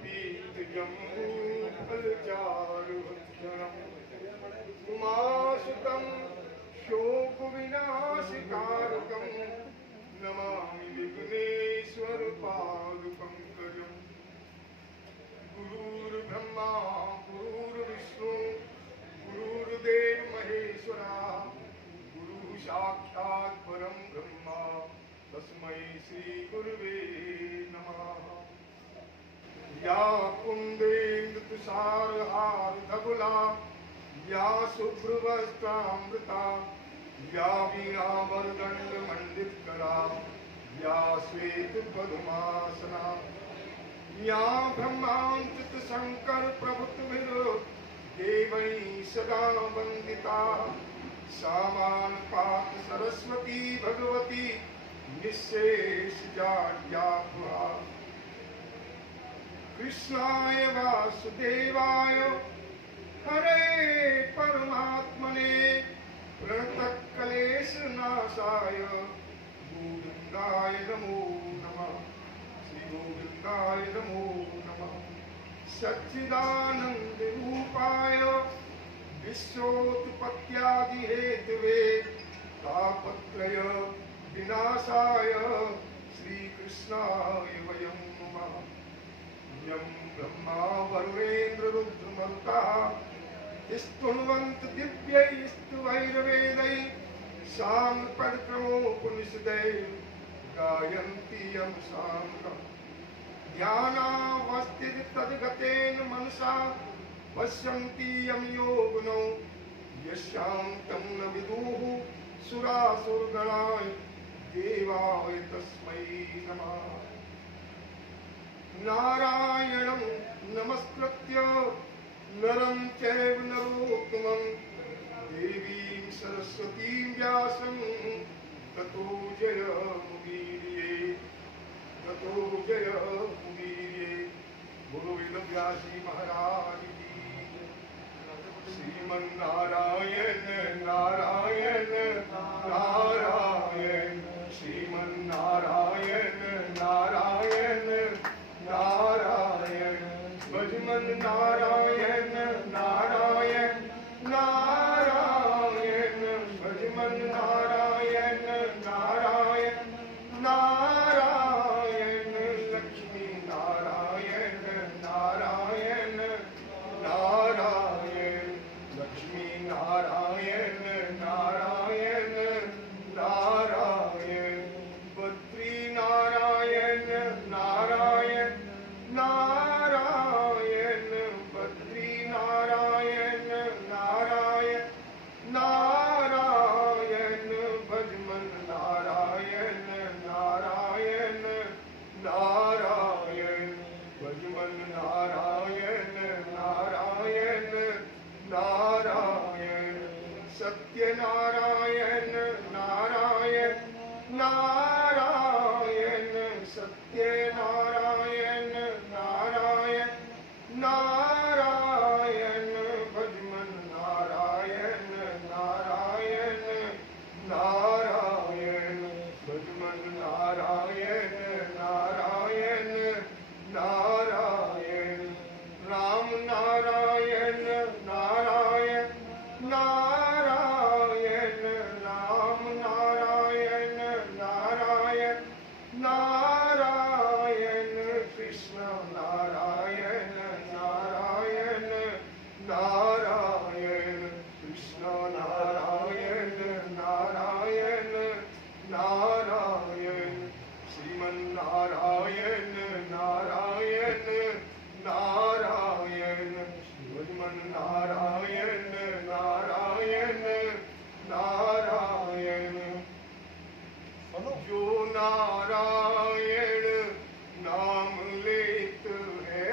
पीत जम्बू फलचारुभक्षणम् उमासुतं शोक विनाशकारकम् नमामि विघ्नेश्वर पादपङ्कजम्। गुरुर्ब्रह्मा गुरुर्विष्णु गुरुर्देव महेश्वरा गुरु साक्षात् परं ब्रह्मा तस्मै श्री गुरुवे नमः। या कुन्देन्दु तुषारहारधवला या शुभ्रवस्त्रामृता या वीणावरदण्डमण्डितकरा या श्वेतपद्मासना या ब्रह्माच्युत शंकर प्रभुत्वभिरो देवैः सदा वन्दिता सा मानपात सरस्वती भगवती निःशेषजाड्यापहा। कृष्णाय वासुदेवाय हरे परमात्मने प्रणतक्लेशनाशाय गोविन्दाय नमो नमः। श्री गोविन्दाय नमो नमः। सच्चिदानंद रूपाय विश्वोत्पत्त्यादिहेतवे तापत्रय विनाशाय श्री कृष्णाय वयं नमः। यं ब्रह्मा वरुणेन्द्र रुद्रमरुतः स्तुन्वन्त दिव्यैस्तुवैर्वेदैः सामपदक्रमोपनिषदैः गायन्ति यं सामम्। ध्यानावस्थित तद्गतेन मनसा पश्यन्ति यं योगिनो यस्यां तं न विदुः सुरासुरगणाः देवाय तस्मै नमः। नारायणं नमस्कृत्य नरं चैव नरोत्तमं देवीं सरस्वतीं व्यासं ततो जयमुदीरये ततो जयमुदीरये। गुरु वेदव्यासी महाराज की। श्रीमन्नारायण नारायण नारायण श्रीमन्नारायण नारायण नारायण भजमन नारायण नारायण नारायण भजमन नारायण नारायण नारायण लक्ष्मी नारायण नारायण नारायण लक्ष्मी नारायण नारायण नारायण बद्री नारायण नारायण नारायण बद्री नारायण नारायण नारायण भजमन नारायण नारायण नारायण भजमन नारायण नारायण नारायण सत्यनारायण नारायण नारायण सत्यनारायण नारायण नारायण भजमन नारायण नारायण नारायण भजमन नारायण नारायण नारायण राम नारायण नारायण नारायण राम नारायण नारायण नारायण कृष्ण नारायण नारायण नारायण कृष्ण नारायण नारायण नारायण श्रीमन्नारायण नारायण नारायण भजमन नारायण नारायण नारायण जो नारायण नाम लेत है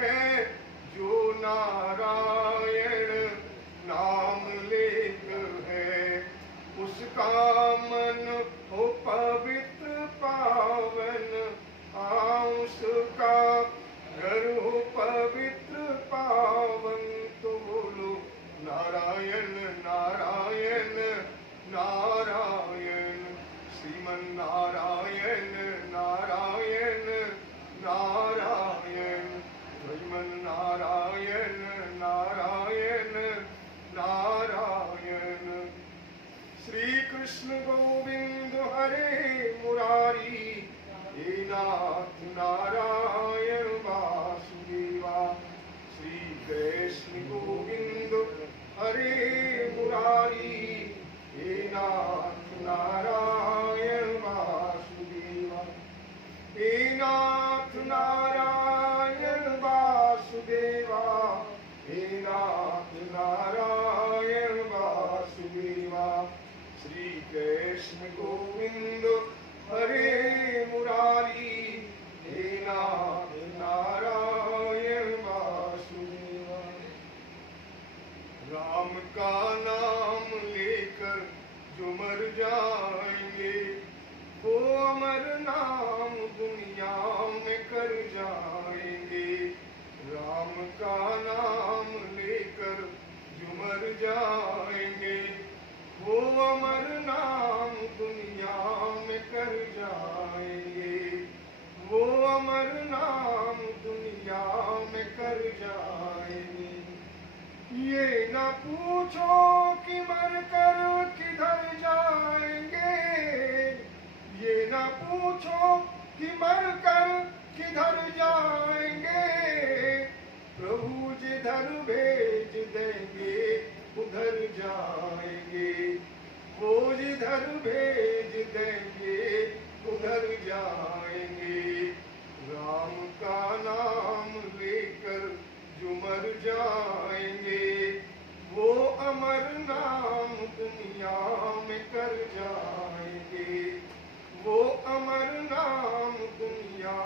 हे नाथ नारायण वासुदेवा। श्री कृष्ण गोविंद हरे मुरारी, हे नाथ नारायण वासुदेवा। राम का नाम लेकर जो मर जाएंगे, वो अमर नाम दुनिया में कर जाएंगे। राम का नाम लेकर जो मर जाएंगे, वो अमर नाम दुनिया में कर जाएंगे। वो अमर नाम दुनिया में कर जाएंगे। ये न पूछो कि मर कर किधर जाएंगे, ये न पूछो कि मर कर किधर जाएंगे। प्रभु जिधर भेज देंगे उधर जाएंगे, वो जिधर भेज देंगे उधर जाएंगे। राम का नाम लेकर जो मर जाएंगे, वो अमर नाम दुनिया में कर जाएंगे। वो अमर नाम दुनिया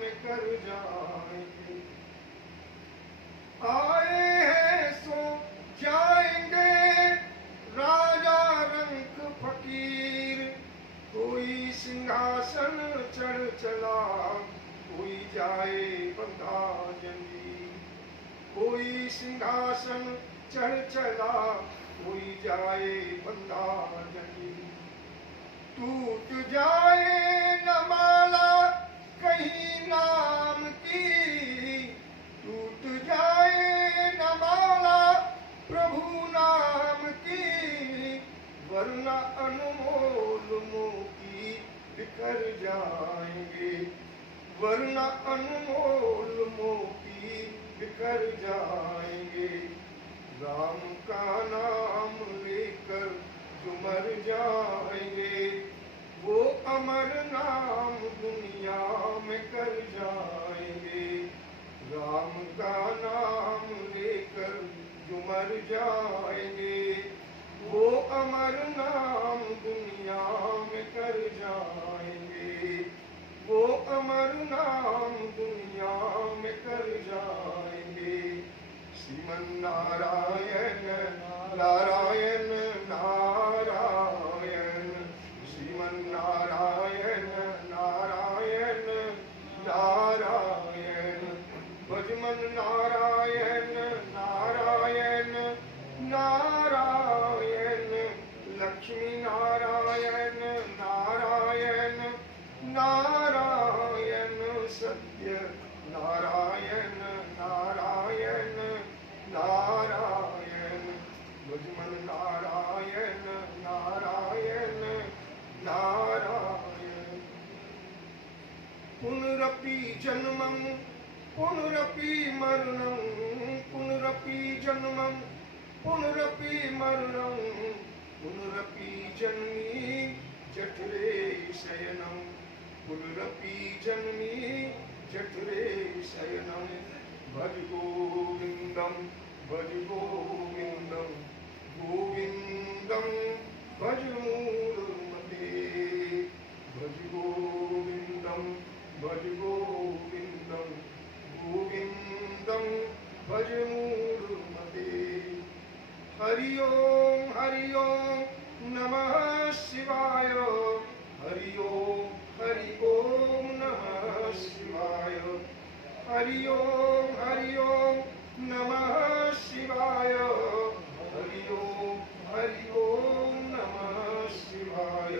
में कर जाएंगे। आए हैं सो जाएंगे राजा रंक फकीर। कोई सिंहासन चढ़ चला, कोई जाए बंधा जंजीर। कोई सिंहासन चढ़ चला, कोई जाए बंधा जंजीर। टूट जाए न माला कहीं नाम की, टूट जाए न माला प्रभु नाम की। वरना अनमोल मोती बिखर जाएंगे, वरना अनमोल मोती बिखर जाएंगे। राम का नाम लेकर जो मर जाएंगे, वो अमर नाम दुनिया में कर जाएंगे। राम का नाम लेकर जो मर जाएंगे, वो अमर नाम दुनिया में कर जाएंगे। वो अमर नाम दुनिया में कर जाएंगे। श्रीमन नारायण नारायण नारायण, श्रीमन नारायण नारायण नारायण। भजमन नारायण नारायण नारायण, लक्ष्मी नारायण नारायण नारायण। सत्य नारायण नारायण नारायण। भजमन नारायण नारायण नारायण। पुनरपि जन्मं पुनरपि मरणं, पुनरपि जन्मं पुनरपि मरणं। पुनरपि जन्मी जठरे शयनं, पुनरपि जन्मी जठरे शयनं। भज गोविन्दं भज गोविन्दं, गोविन्दं भज मूलमते। भज गोविन्दं भज गोविन्दं, गोविन्दं भज मूलमते। हरि ओम नमः शिवाय। हरि ओम नमः शिवाय। हरि ओम नमः शिवाय। हरि ओम नमः शिवाय।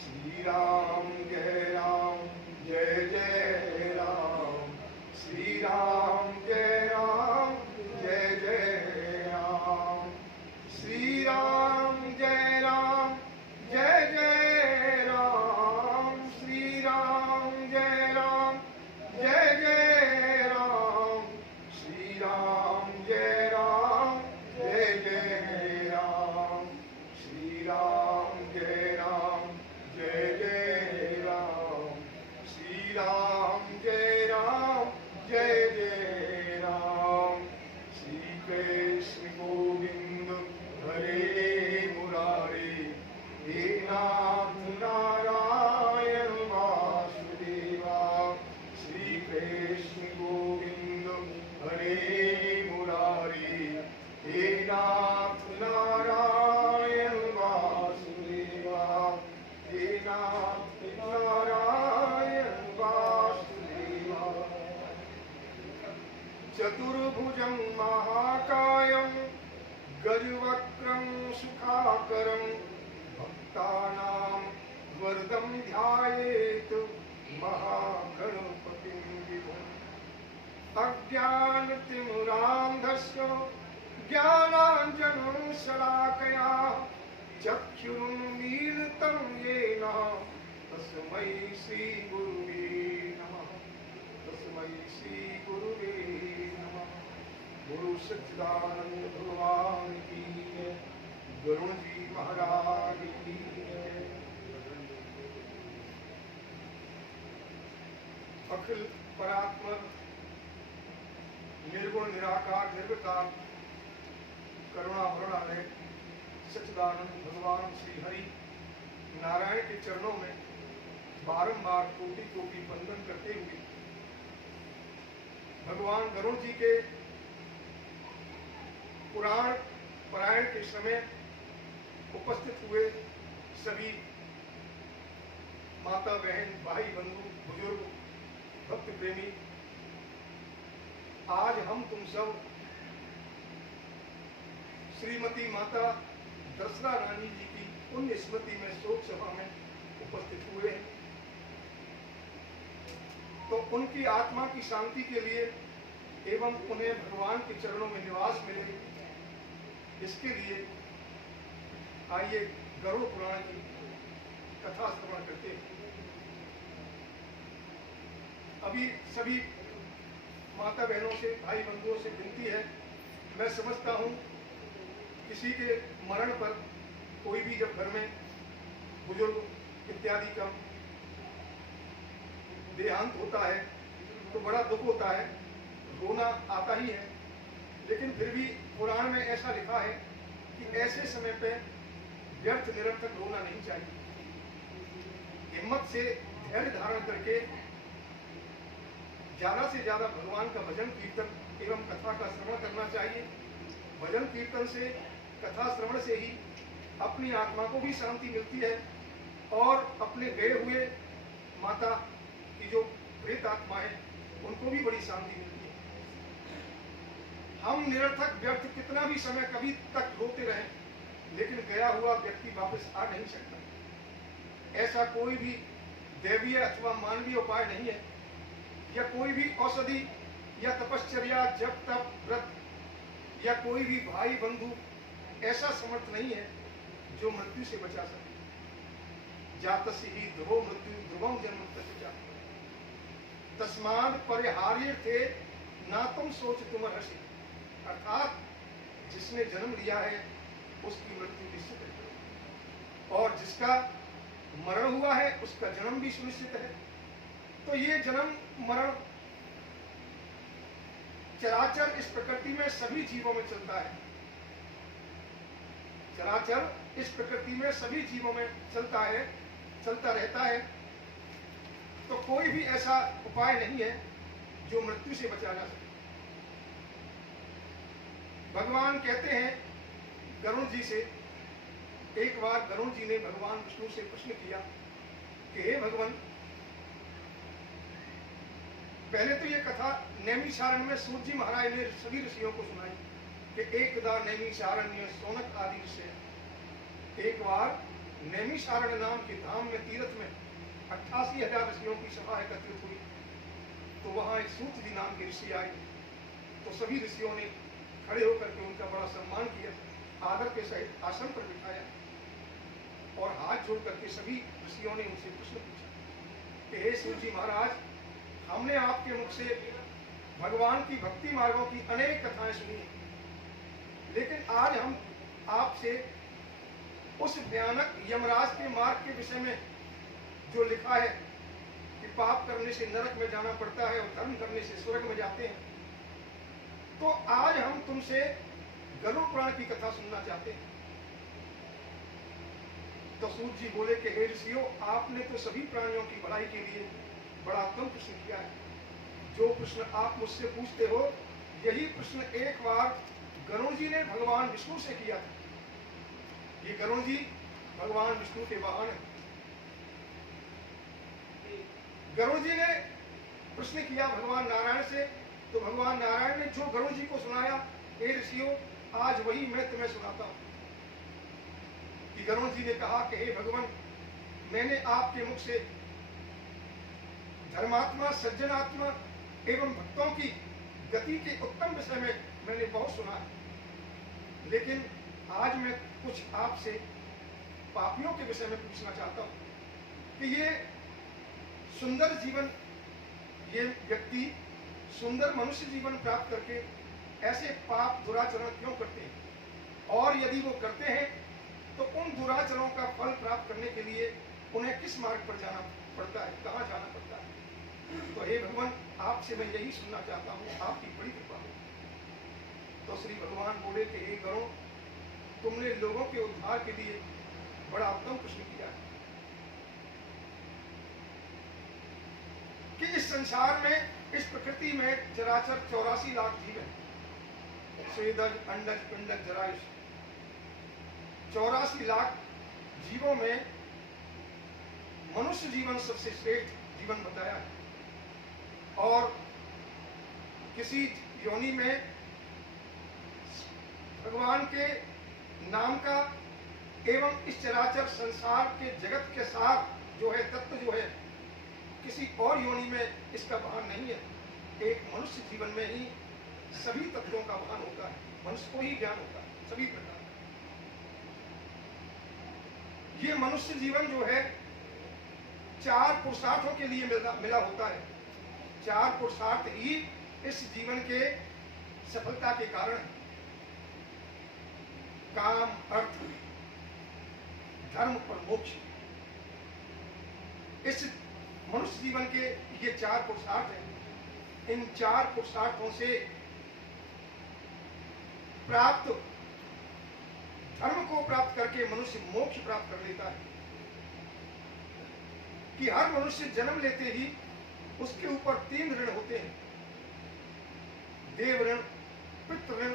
श्री राम जय राम जय जय राम। श्री राम जय राम जय जय राम। श्री राम जय राम जय जय राम। श्री राम जय राम जय जय राम। श्री राम जय राम जय जय राम। श्री राम जय राम जय जय राम। श्री राम जय राम जय जय चतुर्भुजं महाकायं गजवक्त्रं सुखाकरं भक्तानां वरदं ध्यायेत् महागणपतिं विभुम्। अज्ञानतिमिरान्धस्य ज्ञानाञ्जनशलाकया चक्षुरुन्मीलितं येन तस्मै श्रीगुरुवे नमः। तस्मै श्रीगुरुवे नमः। गुरु सच्चिदानंद भगवान की जय। वरुण जी महाराज की जय। अखिल परात्पर निर्गुण निराकार निर्विकार करुणा वरुणालय सच्चिदानंद भगवान श्री हरि नारायण के चरणों में बारंबार कोटि कोटि वंदन करते हुए भगवान वरुण जी के पुराण पारायण के समय उपस्थित हुए सभी माता बहन भाई बंधु बुजुर्ग भक्त प्रेमी, आज हम तुम सब श्रीमती माता दशरथा रानी जी की पुण्य स्मृति में शोक सभा में उपस्थित हुए हैं। तो उनकी आत्मा की शांति के लिए एवं उन्हें भगवान के चरणों में निवास मिले, इसके लिए आइए गरुड़ पुराण की कथा श्रवण करते हैं। अभी सभी माता बहनों से भाई बंधुओं से विनती है, मैं समझता हूँ किसी के मरण पर कोई भी जब घर में बुजुर्ग इत्यादि का देहांत होता है तो बड़ा दुख होता है, रोना आता ही है। लेकिन फिर भी पुराण में ऐसा लिखा है कि ऐसे समय पे व्यर्थ निरर्थक रोना नहीं चाहिए। हिम्मत से धैर्य धारण करके ज्यादा से ज्यादा भगवान का भजन कीर्तन एवं कथा का श्रवण करना चाहिए। भजन कीर्तन से कथा श्रवण से ही अपनी आत्मा को भी शांति मिलती है और अपने गए हुए माता की जो प्रेत आत्मा है उनको भी बड़ी शांति मिलती है। हम निरर्थक व्यर्थ कितना भी समय कभी तक रोते रहें, लेकिन गया हुआ व्यक्ति वापस आ नहीं सकता। ऐसा कोई भी दैवीय अथवा मानवीय उपाय नहीं है, या कोई भी औषधि या तपश्चर्या जप तप व्रत या कोई भी भाई बंधु ऐसा समर्थ नहीं है जो मृत्यु से बचा सके। जातस्य ही ध्रुवो मृत्यु ध्रुवम जन्म तस्य तस्माद परिहार्य थे ना तुम सोच तुम हर्षि। अर्थात जिसने जन्म लिया है उसकी मृत्यु निश्चित है, और जिसका मरण हुआ है उसका जन्म भी सुनिश्चित है। तो ये जन्म मरण चराचर इस प्रकृति में सभी जीवों में चलता है। चराचर इस प्रकृति में सभी जीवों में चलता रहता है। तो कोई भी ऐसा उपाय नहीं है जो मृत्यु से बचा जा सके। भगवान कहते हैं गरुड़ जी से, एक बार गरुड़ जी ने भगवान विष्णु से प्रश्न किया कि हे भगवान, पहले तो ये कथा नैमिषारण्य में सूत जी महाराज ने सभी ऋषियों को सुनाई कि एकदा नैमिषारण्य सोनक आदि ऋषि। एक बार नैमिषारण्य नाम के धाम में तीर्थ में 88,000 ऋषियों की सभा एकत्रित हुई। तो वहां एक सूत जी नाम के ऋषि आए, तो सभी ऋषियों ने खड़े होकर के उनका बड़ा सम्मान किया, आदर के सहित आसन पर बिठाया और हाथ जोड़ करके सभी ऋषियों ने उनसे प्रश्न पूछा कि हे सूत जी महाराज, हमने आपके मुख से भगवान की भक्ति मार्गों की अनेक कथाएं सुनी, लेकिन आज हम आपसे उस भयानक यमराज के मार्ग के विषय में जो लिखा है कि पाप करने से नरक में जाना पड़ता है और धर्म करने से स्वर्ग में जाते हैं, तो आज हम तुमसे गरुड़ पुराण की कथा सुनना चाहते हैं। तो सूत जी बोले कि हे ऋषियों, आपने तो सभी प्राणियों की भलाई के लिए बड़ा उत्तम प्रश्न किया है। जो प्रश्न आप मुझसे पूछते हो, यही प्रश्न एक बार गरुड़ जी ने भगवान विष्णु से किया था। ये गरुड़ जी भगवान विष्णु के वाहन हैं। गरुड़ जी ने प्रश्न किया भगवान नारायण से तो भगवान नारायण ने जो गरुड़ जी को सुनाया, हे ऋषियों, आज वही मैं तुम्हें सुनाता हूं। कि गरुड़ जी ने कहा कि हे भगवान, मैंने आपके मुख से धर्मात्मा, सज्जनात्मा एवं भक्तों की गति के उत्तम विषय में मैंने बहुत सुना है, लेकिन आज मैं कुछ आपसे पापियों के विषय में पूछना चाहता हूं कि ये सुंदर जीवन, ये व्यक्ति सुंदर मनुष्य जीवन प्राप्त करके ऐसे पाप दुराचरण क्यों करते हैं, और यदि वो करते हैं तो उन दुराचरणों का फल प्राप्त करने के लिए उन्हें किस मार्ग पर जाना पड़ता है, कहाँ जाना पड़ता है। तो हे भगवान, आपसे मैं यही सुनना चाहता हूँ, आपकी बड़ी कृपा हो। तो श्री भगवान बोले कि हे गरुड़, तुमने लोगों के उद्धार के लिए बड़ा उत्तम प्रश्न किया है कि इस संसार में, इस प्रकृति में चराचर 84 लाख जीव हैं। स्वेदज, अंडज, पिंडज, जरायुष, 84 लाख जीवों में मनुष्य जीवन सबसे श्रेष्ठ जीवन बताया है। और किसी योनि में भगवान के नाम का एवं इस चराचर संसार के जगत के साथ जो है तत्व जो है, किसी और योनि में इसका भान नहीं है। एक मनुष्य जीवन में ही सभी तत्वों का भान होता है, मनुष्य को ही ज्ञान होता है सभी प्रकार। ये मनुष्य जीवन जो है 4 पुरुषार्थों के लिए मिला होता है। 4 पुरुषार्थ ही इस जीवन के सफलता के कारण है। काम, अर्थ, धर्म और मोक्ष। इस मनुष्य जीवन के ये 4 पुरुषार्थ हैं। इन 4 पुरुषार्थों से प्राप्त धर्म को प्राप्त करके मनुष्य मोक्ष प्राप्त कर लेता है। कि हर मनुष्य जन्म लेते ही उसके ऊपर 3 ऋण होते हैं, देव ऋण, पितृ ऋण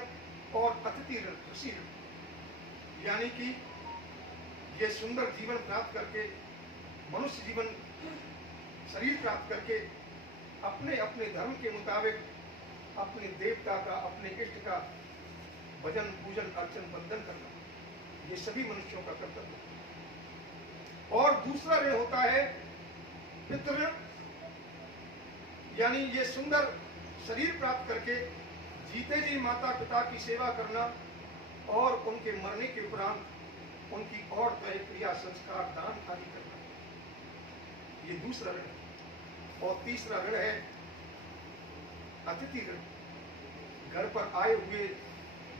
और अतिथि ऋण, ऋषि ऋण। यानी कि ये सुंदर जीवन प्राप्त करके, मनुष्य जीवन शरीर प्राप्त करके अपने अपने धर्म के मुताबिक अपने देवता का, अपने इष्ट का भजन, पूजन, अर्चन, वंदन करना, ये सभी मनुष्यों का कर्तव्य है। और दूसरा ऋण होता है पितृ ऋण, यानी ये सुंदर शरीर प्राप्त करके जीते जी माता पिता की सेवा करना और उनके मरने के उपरांत उनकी और तय क्रिया, संस्कार, दान आदि करना, ये दूसरा ऋण है। और तीसरा ऋण है अतिथि ऋण। घर पर आए हुए,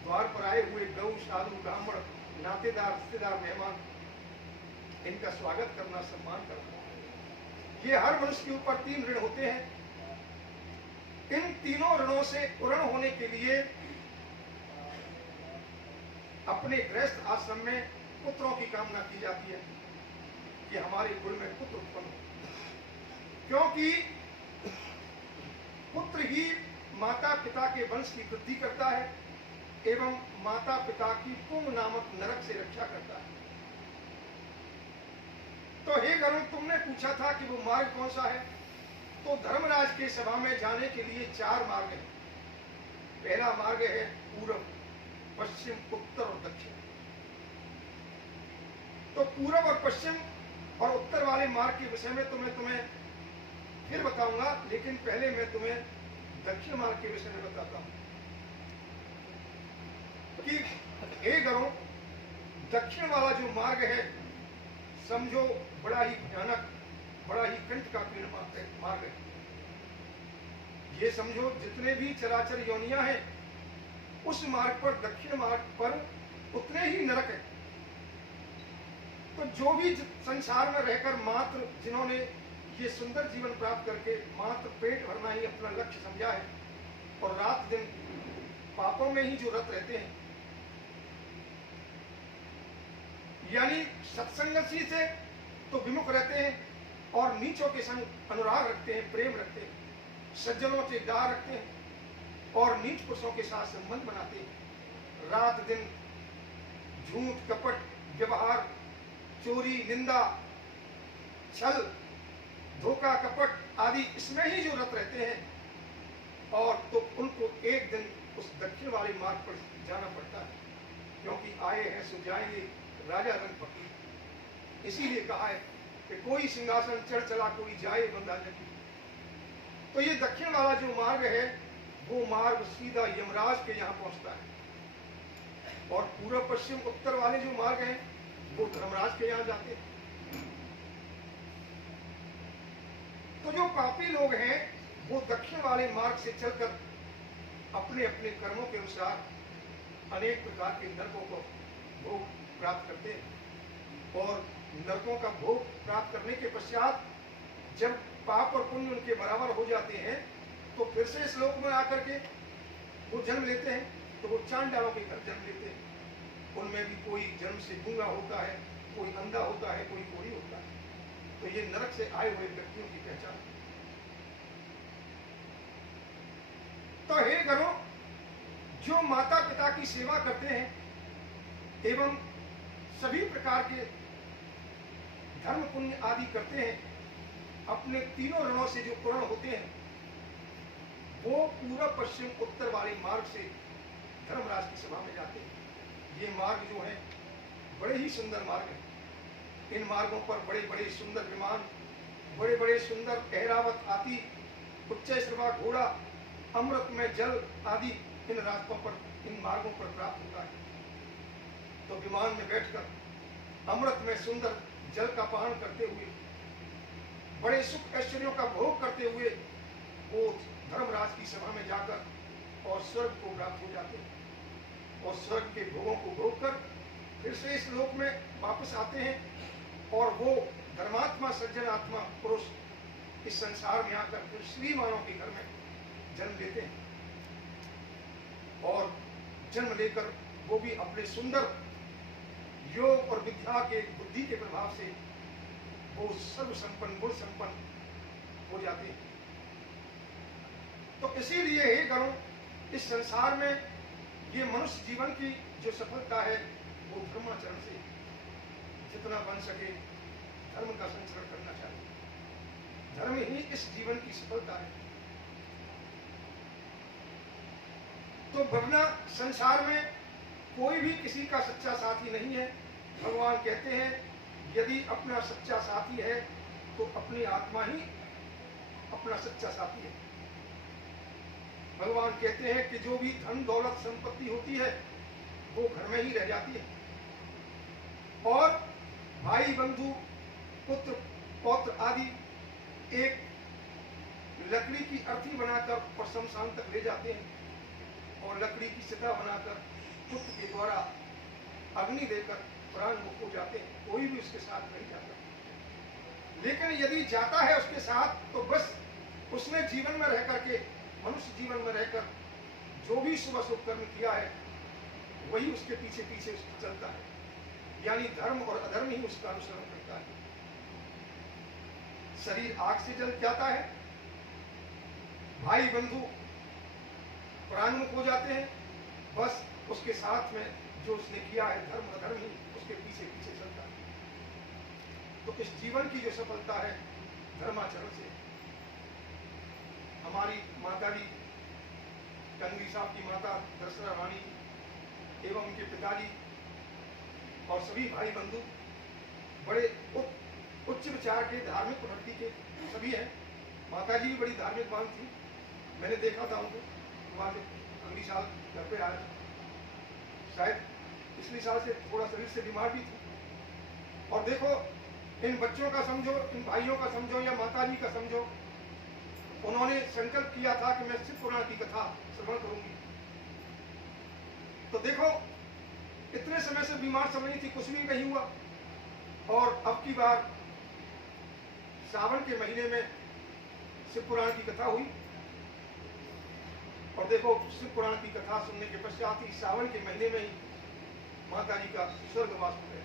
द्वार पर आए हुए गौ, साधु, ब्राह्मण, नातेदार, रिश्तेदार, मेहमान, इनका स्वागत करना, सम्मान करना, ये हर मनुष्य के ऊपर 3 ऋण होते हैं। इन तीनों ऋणों से पूर्ण होने के लिए अपने गृहस्थ आश्रम में पुत्रों की कामना की जाती है कि हमारे कुल में पुत्र उत्पन्न हो, क्योंकि पुत्र ही माता पिता के वंश की वृद्धि करता है एवं माता पिता की कुंभ नामक नरक से रक्षा करता है। तो हे गरुड़, तुमने पूछा था कि वो मार्ग कौन सा है। तो धर्मराज के सभा में जाने के लिए 4 मार्ग हैं। पहला मार्ग है पूर्व, पश्चिम, उत्तर और दक्षिण। तो पूर्व और पश्चिम और उत्तर वाले मार्ग के विषय में तुम्हें फिर बताऊंगा, लेकिन पहले मैं तुम्हें दक्षिण मार्ग के विषय में बताता हूं कि हे गरुड़, दक्षिण वाला जो मार्ग है, समझो बड़ा ही भयानक, बड़ा ही कंठ का पीड़ मार्ग है। ये समझो जितने भी चराचर योनियां हैं, उस मार्ग पर, दक्षिण मार्ग पर उतने ही नरक है। तो जो भी संसार में रहकर मात्र जिन्होंने ये सुंदर जीवन प्राप्त करके मात्र पेट भरना ही अपना लक्ष्य समझा है और रात दिन पापों में ही जो रत रहते हैं, यानी सत्संग से तो विमुख रहते हैं और नीचों के संग अनुराग रखते हैं, प्रेम रखते हैं, सज्जनों से डाह रखते हैं और नीच पुरुषों के साथ संबंध बनाते हैं। रात दिन झूठ, कपट, व्यवहार, चोरी, निंदा, छल, धोखा, कपट आदि इसमें ही जो रत रहते हैं, और तो उनको एक दिन उस दक्षिण वाले मार्ग पर जाना पड़ता है, क्योंकि आए हैं सो जाएंगे राजा रंग पर। इसीलिए कहा है कि कोई सिंहासन चढ़ चला कोई जाए बंदा नहीं। तो ये दक्षिण वाला जो मार्ग है वो मार्ग सीधा यमराज के यहाँ पहुंचता है, और पूर्व पश्चिम उत्तर वाले जो मार्ग हैं वो धर्मराज के यहाँ जाते हैं। तो जो पापी लोग हैं वो दक्षिण वाले मार्ग से चलकर अपने अपने कर्मों के अनुसार अनेक प्रकार के नरकों को भोग प्राप्त करते हैं, और नरकों का भोग प्राप्त करने के पश्चात जब पाप और पुण्य उनके बराबर हो जाते हैं तो फिर से इस लोक में आकर के वो जन्म लेते हैं। तो वो चांडालों के घर जन्म लेते हैं। उनमें भी कोई जन्म से गूंगा होता है, कोई अंधा होता है, कोई कोढ़ी होता है। तो ये नरक से आए हुए व्यक्तियों की पहचान। तो हे गणों, जो माता पिता की सेवा करते हैं एवं सभी प्रकार के धर्म पुण्य आदि करते हैं, अपने तीनों ऋणों से जो पूर्ण होते हैं, वो पूर्व पश्चिम उत्तर वाले मार्ग से धर्मराज की सभा में जाते हैं। ये मार्ग जो है बड़े ही सुंदर मार्ग है। इन मार्गों पर बड़े बड़े सुंदर विमान, बड़े बड़े सुंदर ऐरावत हाथी, उच्च श्रवा घोड़ा, अमृत में जल आदि इन रास्तों पर, इन मार्गों पर प्राप्त होता है। तो विमान में बैठकर अमृत में सुंदर जल का पान करते हुए, बड़े सुख ऐश्वर्यों का भोग करते हुए वो धर्मराज की सभा में जाकर और स्वर्ग को प्राप्त हो जाते हैं, और स्वर्ग के भोगों को भोग कर फिर से इस लोक में वापस आते हैं, और वो धर्मात्मा सज्जन आत्मा पुरुष इस संसार में आकर फिर श्रीमानों के घर में जन्म लेते हैं, और जन्म लेकर वो भी अपने सुंदर योग और विद्या के बुद्धि के प्रभाव से वो सर्व संपन्न गुण संपन्न हो जाते हैं। तो इसीलिए हे गणों, इस संसार में ये मनुष्य जीवन की जो सफलता है वो धर्माचरण से जितना बन सके धर्म का संचरण करना चाहिए। धर्म ही इस जीवन की सफलता है। तो भगना संसार में कोई भी किसी का सच्चा साथी नहीं है। भगवान कहते हैं यदि अपना सच्चा साथी है तो अपनी आत्मा ही अपना सच्चा साथी है। भगवान कहते हैं कि जो भी धन दौलत संपत्ति होती है वो घर में ही रह जाती है, और भाई बंधु पुत्र पौत्र आदि एक लकड़ी की अर्थी बनाकर और शमशान तक ले जाते हैं, और लकड़ी की सतह बनाकर पुत्र के द्वारा अग्नि देकर प्राण मुक्त हो जाते हैं। कोई भी उसके साथ नहीं जाता, लेकिन यदि जाता है उसके साथ तो बस उसने जीवन में रह करके, मनुष्य जीवन में रहकर जो भी शुभ शुभ कर्म किया है वही उसके पीछे पीछे चलता है, यानी धर्म और अधर्म ही उसका अनुसरण करता है। शरीर आग से जल जाता है, भाई बंधु प्राण मुक्त हो जाते हैं, बस उसके साथ में जो उसने किया है धर्म अधर्म ही उसके पीछे पीछे चलता है। तो इस जीवन की जो सफलता है धर्माचरण से। हमारी माता जी कंगरी साहब की माता दर्शना रानी एवं उनके पिताजी और सभी भाई बंधु बड़े उच्च विचार के धार्मिक प्रवृत्ति के सभी हैं। माता जी भी बड़ी धार्मिक मान थी, मैंने देखा था उनको। हमारे अगली साल घर पे आए, शायद पिछले साल से थोड़ा शरीर से बीमार भी थी। और देखो इन बच्चों का समझो, इन भाइयों का समझो या माता जी का समझो, उन्होंने संकल्प किया था कि मैं शिव पुराण की कथा श्रवण करूंगी। तो देखो इतने समय से बीमार चल रही थी, कुछ भी नहीं हुआ, और अब की बार सावन के महीने में शिव पुराण की कथा हुई। और देखो शिव पुराण की कथा सुनने के पश्चात ही सावन के महीने में ही माता जी का स्वर्गवास हो गया।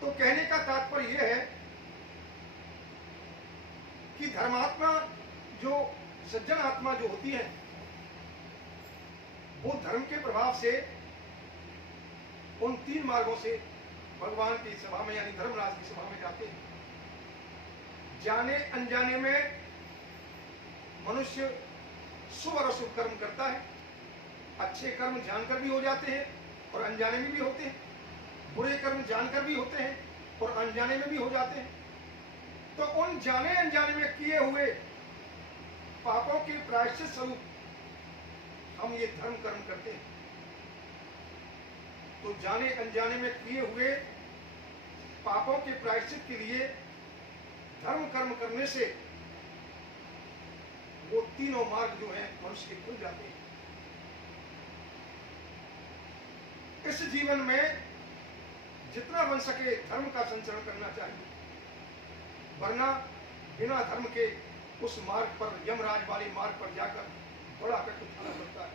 तो कहने का तात्पर्य यह है कि धर्मात्मा जो सज्जन आत्मा जो होती है वो धर्म के प्रभाव से उन तीन मार्गों से भगवान की सभा में यानी धर्मराज की सभा में जाते हैं। जाने अनजाने में मनुष्य शुभ और अशुभ कर्म करता है। अच्छे कर्म जानकर भी हो जाते हैं और अनजाने में भी होते हैं, बुरे कर्म जानकर भी होते हैं और अनजाने में भी हो जाते हैं। तो उन जाने अनजाने में किए हुए पापों के प्रायश्चित स्वरूप हम ये धर्म कर्म करते हैं। तो जाने अनजाने में किए हुए पापों के प्रायश्चित के लिए धर्म कर्म करने से वो तीनों मार्ग जो हैं मनुष्य के खुल जाते हैं। इस जीवन में जितना बन सके धर्म का संचरण करना चाहिए, वरना बिना धर्म के उस मार्ग पर, यमराज वाले मार्ग पर जाकर बड़ा कष्ट उठाना पड़ता है।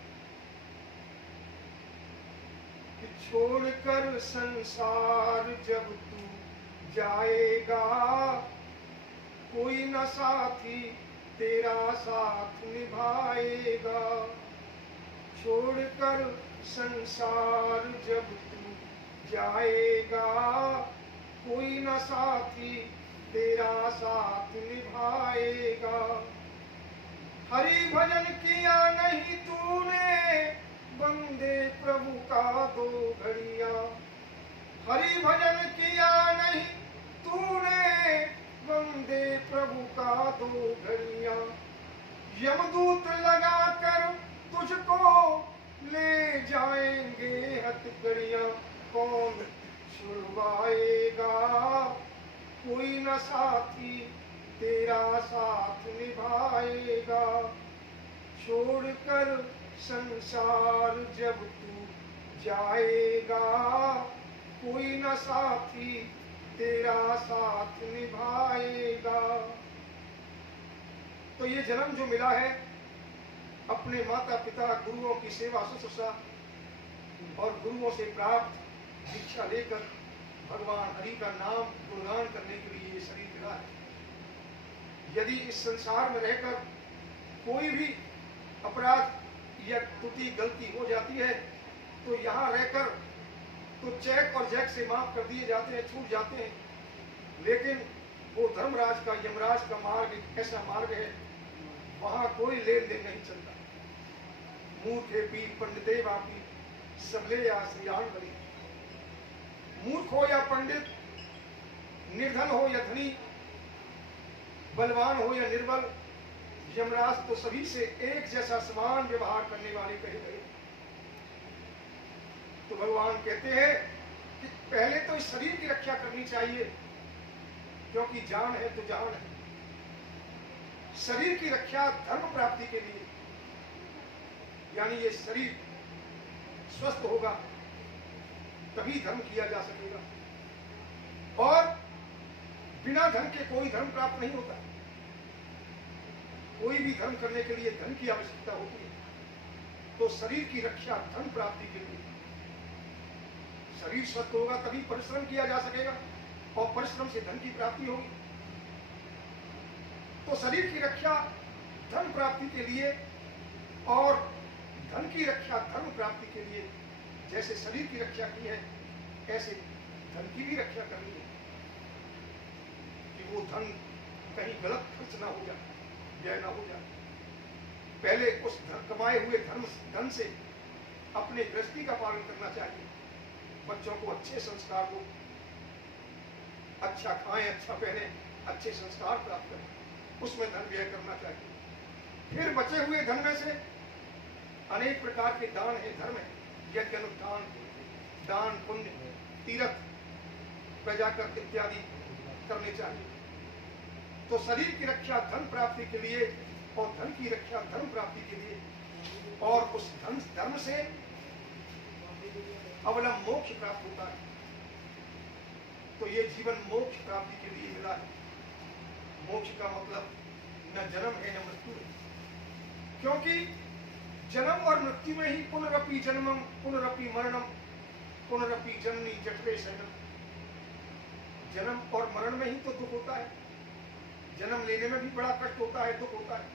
कि छोड़कर संसार जब तू जाएगा, कोई न साथी तेरा साथ निभाएगा। छोड़कर संसार जब तू जाएगा, कोई न साथी तेरा साथ निभाएगा। हरि भजन किया नहीं तूने, बंदे प्रभु का दो घड़िया। हरि भजन किया नहीं तूने, बंदे प्रभु का दो घड़िया। यमदूत लगाकर तुझको ले जाएंगे हथकड़िया। कौन छुड़वाएगा, कोई न साथी तेरा साथ निभाएगा। छोड़कर संसार जब तू जाएगा, कोई न साथी तेरा साथ निभाएगा। तो ये जन्म जो मिला है अपने माता पिता गुरुओं की सेवा शुश्रूषा और गुरुओं से प्राप्त दीक्षा लेकर भगवान हरि का नाम गुणगान करने के लिए ये शरीर मिला है। यदि इस संसार में रहकर कोई भी अपराध या त्रुटि गलती हो जाती है तो यहाँ रहकर तो चेक और जैक से माफ कर दिए जाते हैं, छूट जाते हैं। लेकिन वो धर्मराज का, यमराज का मार्ग एक ऐसा मार्ग है, वहां कोई लेन देन नहीं चलता। मूर्खे पी पंडिते वापी सबले या श्रीयान बनी। मूर्ख हो या पंडित, निर्धन हो या धनी, बलवान हो या निर्बल, यमराज तो सभी से एक जैसा समान व्यवहार करने वाले कहे गए। तो भगवान कहते हैं कि पहले तो इस शरीर की रक्षा करनी चाहिए, क्योंकि जान है तो जान है। शरीर की रक्षा धर्म प्राप्ति के लिए, यानी ये शरीर स्वस्थ होगा तभी धर्म किया जा सकेगा, और बिना धन के कोई धर्म प्राप्त नहीं होता। कोई भी धर्म करने के लिए धन की आवश्यकता होती है। तो शरीर की रक्षा धन प्राप्ति के लिए, शरीर स्वस्थ होगा तभी परिश्रम किया जा सकेगा और परिश्रम से धन की प्राप्ति होगी। तो शरीर की रक्षा धन प्राप्ति के लिए और धन की रक्षा धर्म प्राप्ति के लिए, जैसे शरीर की रक्षा की है ऐसे धन की भी रक्षा करनी है कि वो धन कहीं गलत खर्च ना हो जाए, व्यय ना हो जाए। पहले उस कमाए हुए धन से अपने गृहस्थी का पालन करना चाहिए। बच्चों को अच्छे संस्कार दो, अच्छा खाएं, अच्छा पहने, अच्छे संस्कार प्राप्त करें, उसमें धन व्यय करना चाहिए। फिर बचे हुए धन में से अनेक प्रकार के दान है, धर्म है, यज्ञ अनुष्ठान, दान पुण्य, तीर्थ, प्रजाकर इत्यादि करने चाहिए। तो शरीर की रक्षा धन प्राप्ति के लिए और धन की रक्षा धर्म प्राप्ति के लिए, और उस धर्म से अवलंब मोक्ष प्राप्त होता है। तो ये जीवन मोक्ष प्राप्ति के लिए मिला है। मोक्ष का मतलब न जन्म है न मृत्यु है, क्योंकि जन्म और मृत्यु में ही पुनरपि जन्मम पुनरपि मरणम पुनरपि जननी जठरे शयनम। जन्म और मरण में ही तो दुख होता है। जन्म लेने में भी बड़ा कष्ट होता है, दुख होता है।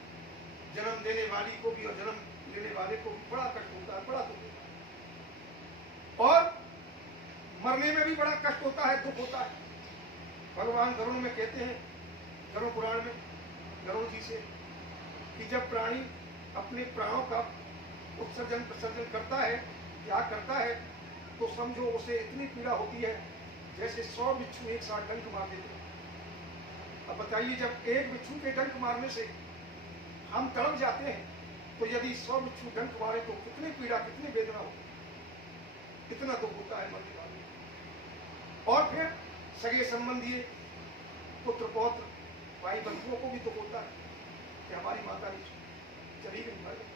जन्म देने वाली को भी और जन्म लेने वाले को भी बड़ा कष्ट होता है, बड़ा दुख होता है। और मरने में भी बड़ा कष्ट होता है, दुख होता है। भगवान गरुड़ में कहते हैं, गरुड़ पुराण में गरुड़ जी से, कि जब प्राणी अपने प्राणों का उत्सर्जन प्रसर्जन करता है, त्याग करता है, तो समझो उसे इतनी पीड़ा होती है जैसे 100 बिच्छू एक साथ डंक मार देते हैं। अब बताइए, जब एक बिच्छू के डंक मारने से हम तड़प जाते हैं, तो यदि 100 बिच्छू डंक मारे तो कितनी पीड़ा, कितनी वेदना होती है, कितना दुख होता है मरने वाले। और फिर सगे संबंधी, पुत्र पौत्र, भाई बंधुओं को भी दुख होता है कि हमारी माता चली गई, मर गई।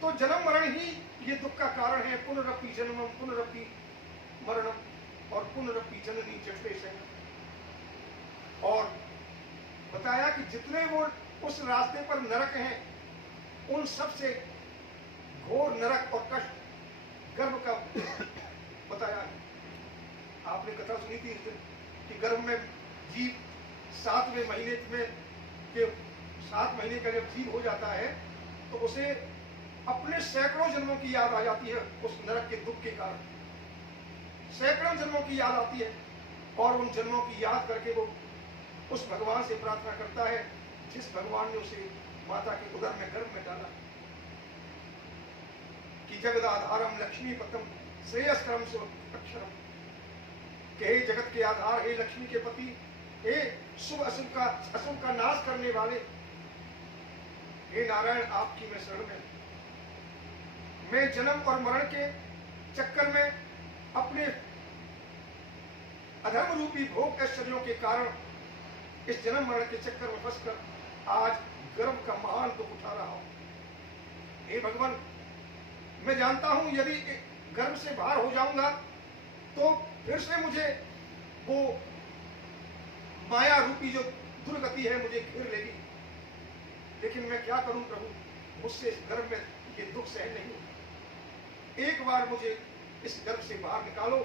तो जन्म मरण ही ये दुख का कारण है। पुनरपि जन्मम पुनरपि मरणम और पुनरपि जननी जठरेशयनम। और बताया कि जितने वो उस रास्ते पर नरक हैं, उन सबसे घोर नरक और कष्ट गर्भ का बताया है। आपने कथा सुनी थी कि गर्भ में जीव 7वें महीने में के 7 महीने का जब जीव हो जाता है, तो उसे अपने सैकड़ों जन्मों की याद आ जाती है। उस नरक के दुख के कारण सैकड़ों जन्मों की याद आती है, और उन जन्मों की याद करके वो उस भगवान से प्रार्थना करता है जिस भगवान ने उसे माता के उदर में, गर्भ में डाला। कि जगदाधारम लक्ष्मी पतम श्रेयस्करम अक्षरम, कि हे जगत के आधार, हे लक्ष्मी के पति, हे शुभ अशुभ का नाश करने वाले, हे नारायण, आपकी मैं शरण में। मैं जन्म और मरण के चक्कर में अपने अधर्म रूपी भोग ऐश्वर्यों के कारण इस जन्म मरण के चक्कर में फंसकर आज गर्भ का महान दुख उठा रहा हूं। हे भगवान, मैं जानता हूं यदि गर्भ से बाहर हो जाऊंगा तो फिर से मुझे वो माया रूपी जो दुर्गति है मुझे घेर लेगी, लेकिन मैं क्या करूं प्रभु, मुझसे इस गर्भ में ये दुख सहन नहीं होता। एक बार मुझे इस गर्भ से बाहर निकालो,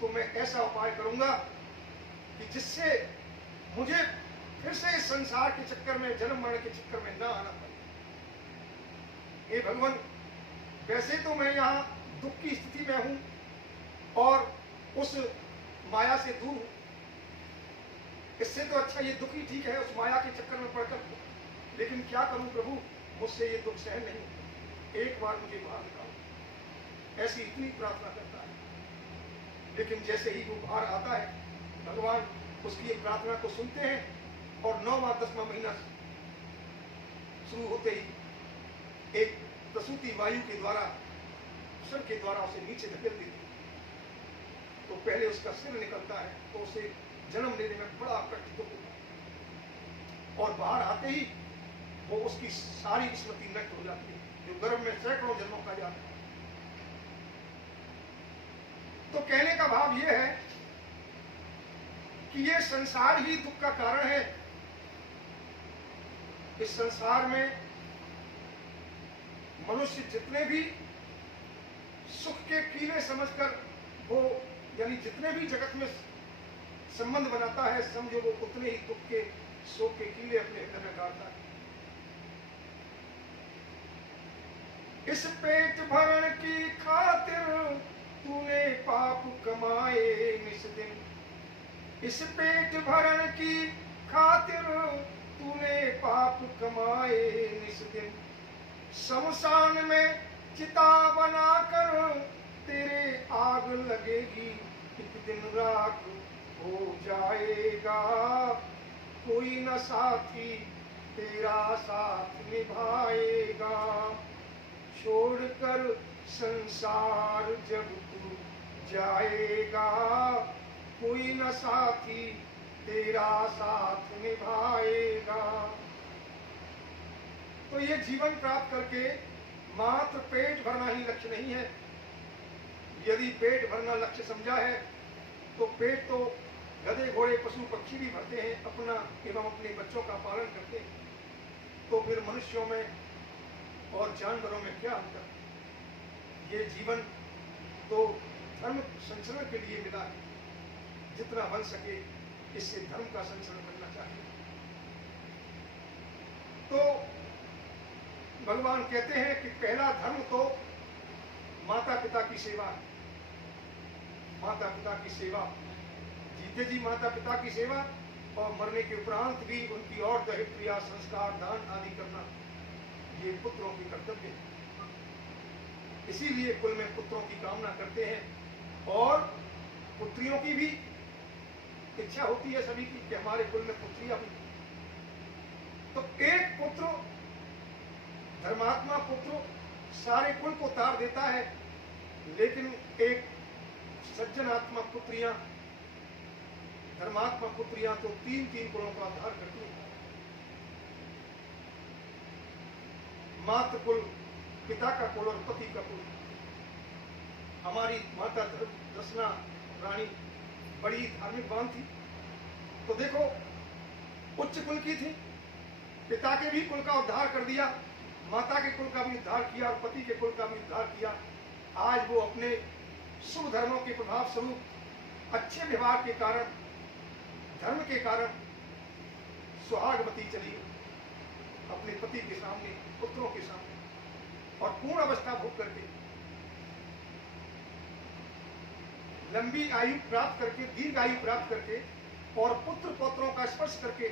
तो मैं ऐसा उपाय करूंगा कि जिससे मुझे फिर से इस संसार के चक्कर में, जन्म मरण के चक्कर में ना आना पड़े। हे भगवान, वैसे तो मैं यहाँ दुख की स्थिति में हूं और उस माया से दूर हूं, इससे तो अच्छा ये दुख ही ठीक है उस माया के चक्कर में पड़कर, लेकिन क्या करूं प्रभु, मुझसे ये दुख सहन नहीं होता, एक बार मुझे बाहर निकालो। ऐसी इतनी प्रार्थना करता है। लेकिन जैसे ही वो बाहर आता है, भगवान उसकी एक प्रार्थना को सुनते हैं और 9वां 10वां महीना शुरू होते ही एक प्रसूति वायु के द्वारा, सिर के द्वारा उसे नीचे धकेल देती है। तो पहले उसका सिर निकलता है, तो उसे जन्म लेने में बड़ा कष्ट होता है, और बाहर आते ही वो उसकी सारी स्मृति नष्ट हो जाती है, जो गर्भ में सैकड़ों जन्मों का याद है। तो कहने का भाव यह है कि ये संसार ही दुख का कारण है। इस संसार में मनुष्य जितने भी सुख के कीले समझकर वो, यानी जितने भी जगत में संबंध बनाता है, समझो वो उतने ही दुख के, शोक के कीले अपने हृदय में गाड़ता है। इस पेट भरण की खातिर तूने पाप कमाए निस दिन, इस पेट भरण की खातिर तूने पाप कमाए निस दिन। शमशान में चिता बनाकर तेरे आग लगेगी, एक दिन राख हो जाएगा, कोई न साथी तेरा साथ निभाएगा। छोड़कर संसार जब तू जाएगा, कोई न साथी तेरा साथ निभाएगा। तो ये जीवन प्राप्त करके मात्र पेट भरना ही लक्ष्य नहीं है। यदि पेट भरना लक्ष्य समझा है तो पेट तो गधे घोड़े पशु पक्षी भी भरते हैं, अपना एवं अपने बच्चों का पालन करते हैं। तो फिर मनुष्यों में और जानवरों में क्या अंतर? ये जीवन तो धर्म संचरण के लिए मिला है, जितना बन सके इससे धर्म का संचरण करना चाहिए। तो भगवान कहते हैं कि पहला धर्म तो माता पिता की सेवा है। माता पिता की सेवा, जीते जी माता पिता की सेवा, और मरने के उपरांत भी उनकी और दैहिक क्रिया, संस्कार, दान आदि करना, ये पुत्रों की कर्तव्य है। इसीलिए कुल में पुत्रों की कामना करते हैं और पुत्रियों की भी इच्छा होती है सभी की कि हमारे कुल में पुत्रियां भी। तो एक पुत्र, धर्मात्मा पुत्र सारे कुल को तार देता है, लेकिन एक सज्जनात्मा पुत्रियां, धर्मात्मा पुत्रियां तो तीन तीन कुलों का उद्धार करती हैं। मातृ कुल, पिता का कुल और पति का कुल। हमारी माता दर्शना रानी बड़ी धार्मिकवान थी, तो देखो उच्च कुल की थी, पिता के भी कुल का उद्धार कर दिया, माता के कुल का भी उद्धार किया और पति के कुल का भी उद्धार किया। आज वो अपने शुभ धर्मों के प्रभाव स्वरूप, अच्छे व्यवहार के कारण, धर्म के कारण सुहागवती चली अपने पति के सामने, पुत्रों के सामने, और पूर्ण अवस्था भोग करके, लंबी आयु प्राप्त करके, दीर्घ आयु प्राप्त करके और पुत्र पौत्रों का स्पर्श करके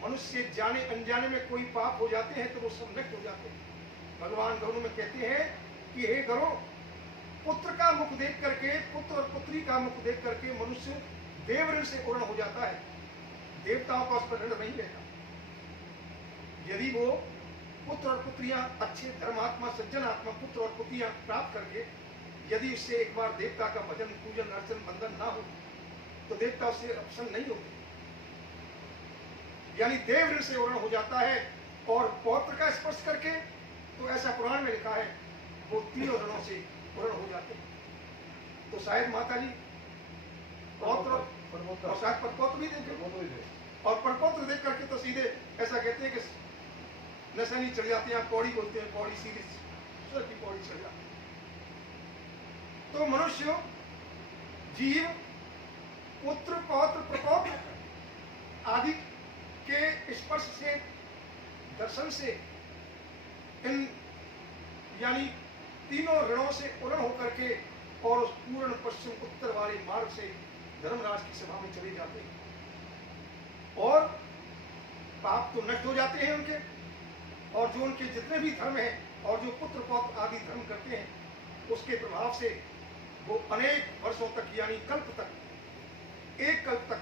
मनुष्य जाने अनजाने में कोई पाप हो जाते हैं तो वो सब नष्ट हो जाते हैं। भगवान गरुड़ में कहते हैं कि हे गरुड़, पुत्र का मुख देख करके, पुत्र और पुत्री का मुख देख करके मनुष्य देव ऋण से पूर्ण हो जाता है, देवताओं का उस पर ऋण नहीं रहता। यदि वो पुत्र और पुत्रियां अच्छे धर्मात्मा, सज्जन आत्मा पुत्र और पुत्रियां प्राप्त करके यदि उससे एक बार देवता का भजन, पूजन, अर्चन, बंधन ना हो तो देवता उससे प्रसन्न नहीं होते, यानी देव ऋण से पूर्ण हो जाता है। और पौत्र का स्पर्श करके तो ऐसा पुराण में लिखा है वो तीनों ऋणों से पूर्ण हो जाते हैं। तो शायद माता जी पौत्र और शायद परपौत्र भी देखे, और परपौत्र देख करके तो सीधे ऐसा कहते हैं कि नशा नहीं चढ़ जाते हैं, पौड़ी बोलते हैं, पौड़ी सीधी स्वर्ग की पौड़ी चढ़ जाती है। तो मनुष्य, जीव, पुत्र, पौत्र, प्रपौत्र आदि के स्पर्श से, दर्शन से, इन यानी तीनों ऋणों से पूर्ण होकर के और उस पूर्ण पश्चिम उत्तर वाले मार्ग से धर्मराज की सभा में चले जाते हैं और पाप तो नष्ट हो जाते हैं उनके, और जो उनके जितने भी धर्म हैं और जो पुत्र पौत्र आदि धर्म करते हैं उसके प्रभाव से वो अनेक वर्षों तक, यानी कल्प तक, एक कल्प तक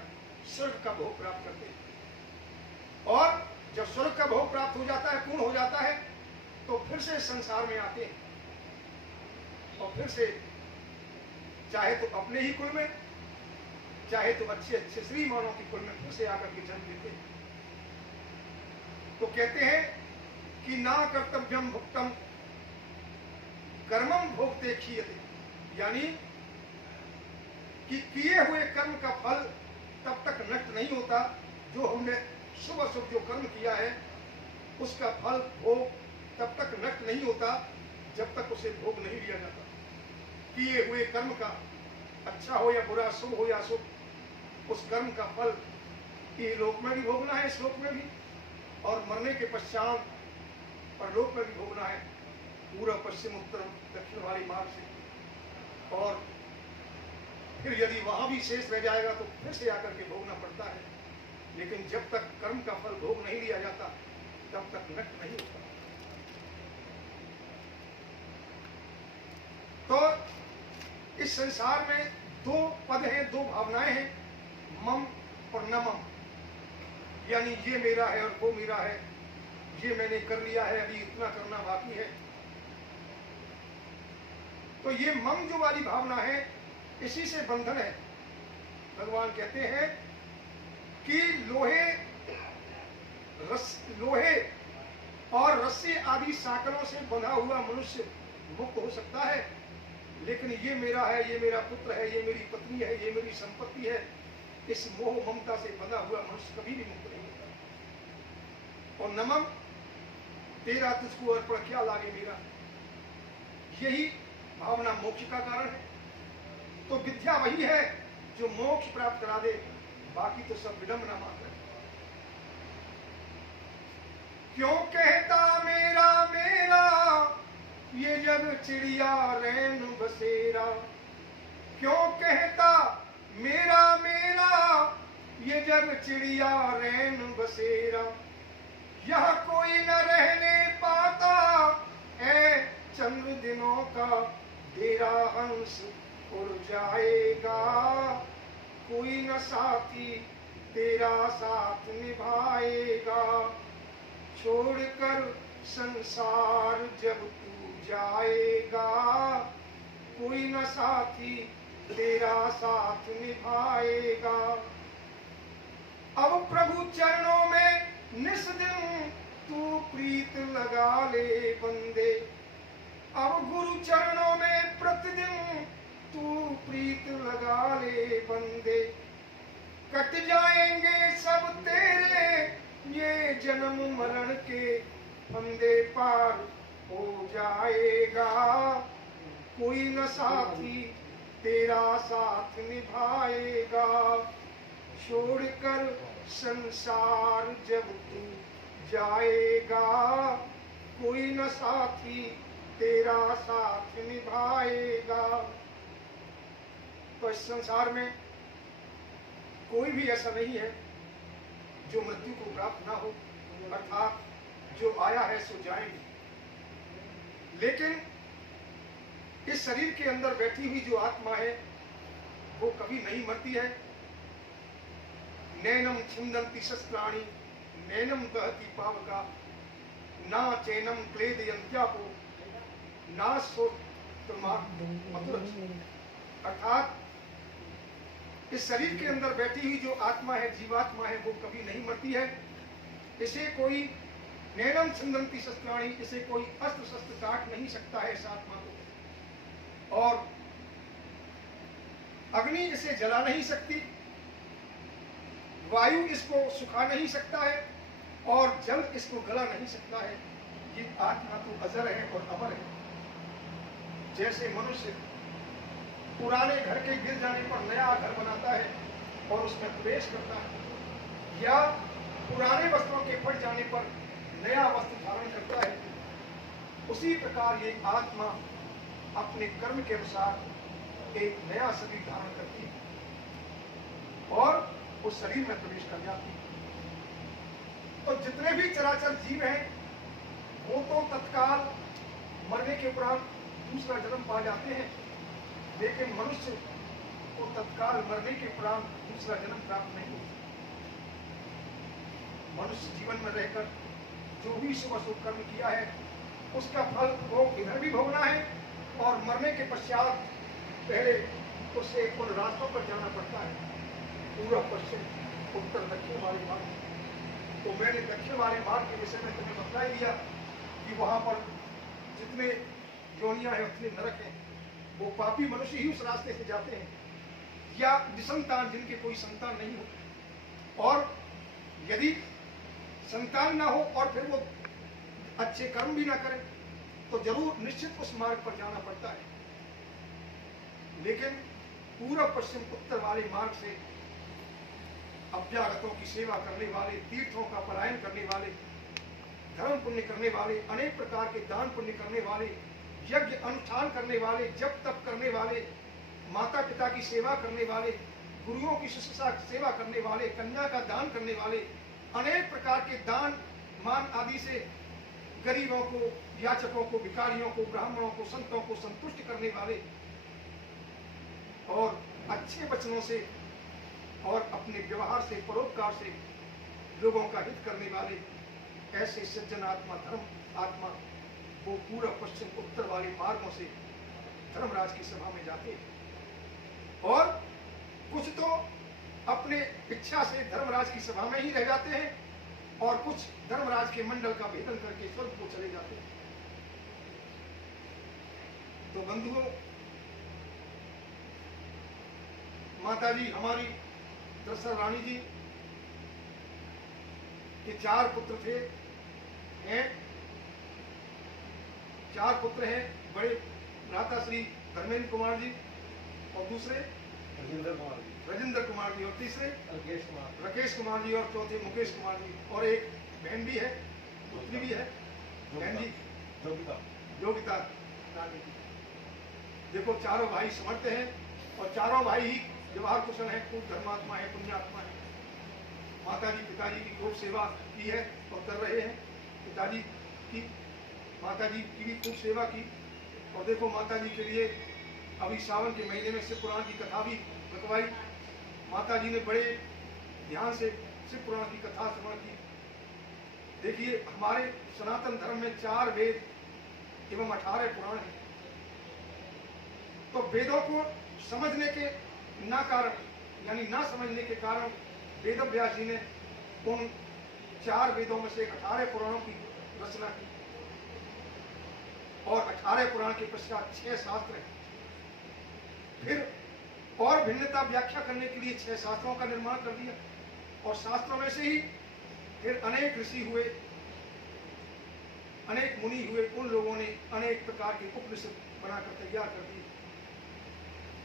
स्वर्ग का भोग प्राप्त करते हैं। और जब स्वर्ग का भोग प्राप्त हो जाता है, पूर्ण हो जाता है, तो फिर से संसार में आते हैं और फिर से चाहे तो अपने ही कुल में, चाहे तो अच्छे अच्छे श्रीमानों के कुल में फिर से आकर के जन्म लेते हैं। तो कहते हैं कि ना कर्तव्यम भुक्तम कर्मम भोगते क्षीयते, यानी कि किए हुए कर्म का फल तब तक नष्ट नहीं होता, जो हमने शुभ अशुभ जो कर्म किया है उसका फल भोग तब तक नष्ट नहीं होता जब तक उसे भोग नहीं लिया जाता। किए हुए कर्म का, अच्छा हो या बुरा, शुभ हो या अशुभ, उस कर्म का फल ये लोक में भी भोगना है, इस लोक में भी, और मरने के पश्चात परलोक में भी भोगना है, पूर्व पश्चिम उत्तर दक्षिण वाली मार्ग से। और फिर यदि वहां भी शेष रह जाएगा तो फिर से आकर के भोगना पड़ता है, लेकिन जब तक कर्म का फल भोग नहीं लिया जाता तब तक नष्ट नहीं होता। तो इस संसार में दो पद हैं, दो भावनाएं हैं, मम और न मम, यानी ये मेरा है और वो मेरा है, ये मैंने कर लिया है, अभी इतना करना बाकी है। तो ये मम जो वाली भावना है, इसी से बंधन है। भगवान कहते हैं कि लोहे और रस्सी आदि साकलों से बंधा हुआ मनुष्य मुक्त हो सकता है, लेकिन ये मेरा है, ये मेरा पुत्र है, ये मेरी पत्नी है, ये मेरी संपत्ति है, इस मोह ममता से बंधा हुआ मनुष्य कभी भी मुक्त नहीं होता। और नमम, तेरा तुझको अर्पण क्या लागे मेरा, यही भावना मोक्ष का कारण है। तो विद्या वही है जो मोक्ष प्राप्त करा दे, बाकी तो सब विडंबना मात्र है। क्यों कहता मेरा मेरा ये जग चिड़िया रैन बसेरा, क्यों कहता मेरा मेरा ये जग चिड़िया रैन बसेरा, यह कोई न रहने पाता है चंद्र दिनों का डेरा, हंस उड़ जाएगा कोई न साथी तेरा साथ निभाएगा, छोड़कर संसार जब तू जाएगा कोई न साथी तेरा साथ निभाएगा। अब प्रभु चरणों में निस दिन तू प्रीत लगा ले बंदे, अब गुरु चरणों में प्रतिदिन तू प्रीत लगा ले बंदे, कट जाएंगे सब तेरे ये जन्म मरण के फंदे, पार हो जाएगा कोई न साथी तेरा साथ निभाएगा, छोड़कर संसार जब तू जाएगा कोई न साथी तेरा साथ निभाएगा। तो इस संसार में कोई भी ऐसा नहीं है जो मृत्यु को प्राप्त ना हो, अर्थात जो आया है सो जाएंगे। लेकिन इस शरीर के अंदर बैठी हुई जो आत्मा है वो कभी नहीं मरती है। नैनम छिंदन्ति शस्त्राणि नैनम दहति पावका, ना चैनम क्लेदयन्त्यापो ना अर्थात इस शरीर के अंदर बैठी हुई जो आत्मा है, जीवात्मा है, वो कभी नहीं मरती है। इसे कोई नैनम छिंदन्ति शस्त्राणि, इसे कोई अस्त्र शस्त्र काट नहीं सकता है इस आत्मा को, और अग्नि इसे जला नहीं सकती, वायु इसको सुखा नहीं सकता है, और जल इसको गला नहीं सकता है। ये आत्मा तो अजर है और अमर है। जैसे मनुष्य पुराने घर के गिर जाने पर नया घर बनाता है और उसमें प्रवेश करता है, या पुराने वस्त्रों के फट जाने पर नया वस्त्र धारण करता है, उसी प्रकार ये आत्मा अपने कर्म के अनुसार एक नया शरीर धारण करती है और उस शरीर में प्रवेश कर जाती है। तो जितने भी चराचर जीव हैं वो तो तत्काल मरने के उपरांत दूसरा जन्म पा जाते हैं, लेकिन मनुष्य को तत्काल मरने के उपरांत दूसरा जन्म प्राप्त नहीं होता। मनुष्य जीवन में रहकर जो भी शुभ अशुभ कर्म किया है उसका फल वो इधर भी भोगना है, और मरने के पश्चात पहले उसे उन रास्तों पर जाना पड़ता है, पूर्व पश्चिम उत्तर दक्षिण वाले मार्ग। तो मैंने दक्षिण वाले मार्ग के विषय में तुम्हें बता दिया कि वहां पर जितने योनियां हैं उतने नरक हैं, वो पापी मनुष्य ही उस रास्ते से जाते हैं, या निसंतान जिनके कोई संतान नहीं हो, और यदि संतान ना हो और फिर वो अच्छे कर्म भी ना करें तो जरूर निश्चित उस मार्ग पर जाना पड़ता है। लेकिन पूर्व पश्चिम उत्तर वाले मार्ग से अभ्यागतों की सेवा करने वाले, तीर्थों का पलायन करने वाले, धर्म पुण्य करने वाले, अनेक प्रकार के दान पुण्य करने वाले, यज्ञ अनुष्ठान करने वाले, जप तप करने वाले, माता पिता की सेवा करने वाले, गुरुओं की शुश्रूषा सेवा करने वाले, कन्या का दान करने वाले, अनेक प्रकार के दान मान आदि से गरीबों को, याचकों को, भिखारियों को, ब्राह्मणों को, संतों को संतुष्ट करने वाले, और अच्छे वचनों से और अपने व्यवहार से, परोपकार से लोगों का हित करने वाले ऐसे सज्जन आत्मा, धर्म आत्मा, वो पूर्व पश्चिम उत्तर वाले मार्गों से धर्मराज की सभा में जाते हैं। और कुछ तो अपने इच्छा से धर्मराज की सभा में ही रह जाते हैं, और कुछ धर्मराज के मंडल का भेदन करके स्वर्ग को चले जाते हैं। तो बंधुओं, माता जी हमारी दरअसल रानी जी के 4 पुत्र थे, हैं 4 पुत्र हैं। बड़े भ्राता श्री धर्मेंद्र कुमार जी, और दूसरे राजेंद्र कुमार जी, और तीसरे राकेश कुमार जी, और चौथे मुकेश कुमार जी, और एक बहन भी है, पुत्री भी है, बहन जी योगिता रानी जी। देखो, चारों भाई समर्थ हैं और चारों भाई ही व्यवहार कुशल है, खूब धर्मात्मा है, पुण्यात्मा है। माताजी पिताजी की खूब सेवा की है और कर रहे हैं। पिताजी की माताजी की भी खूब सेवा की। और देखो माताजी के लिए अभी सावन के महीने में शिव पुराण की कथा भी रखवाई। माताजी ने बड़े ध्यान से शिव पुराण की कथा श्रवण की। देखिए हमारे सनातन धर्म में 4 वेद एवं 18 पुराण हैं। तो वेदों को समझने के ना कारण यानी ना समझने के कारण वेद व्यास जी ने उन 4 वेदों में से 18 पुराणों की रचना की और 18 पुराण के पश्चात 6 शास्त्र हैं। फिर और भिन्नता व्याख्या करने के लिए 6 शास्त्रों का निर्माण कर दिया और शास्त्रों में से ही फिर अनेक ऋषि हुए, अनेक मुनि हुए। उन लोगों ने अनेक प्रकार के उपनिषद बनाकर तैयार कर दिए।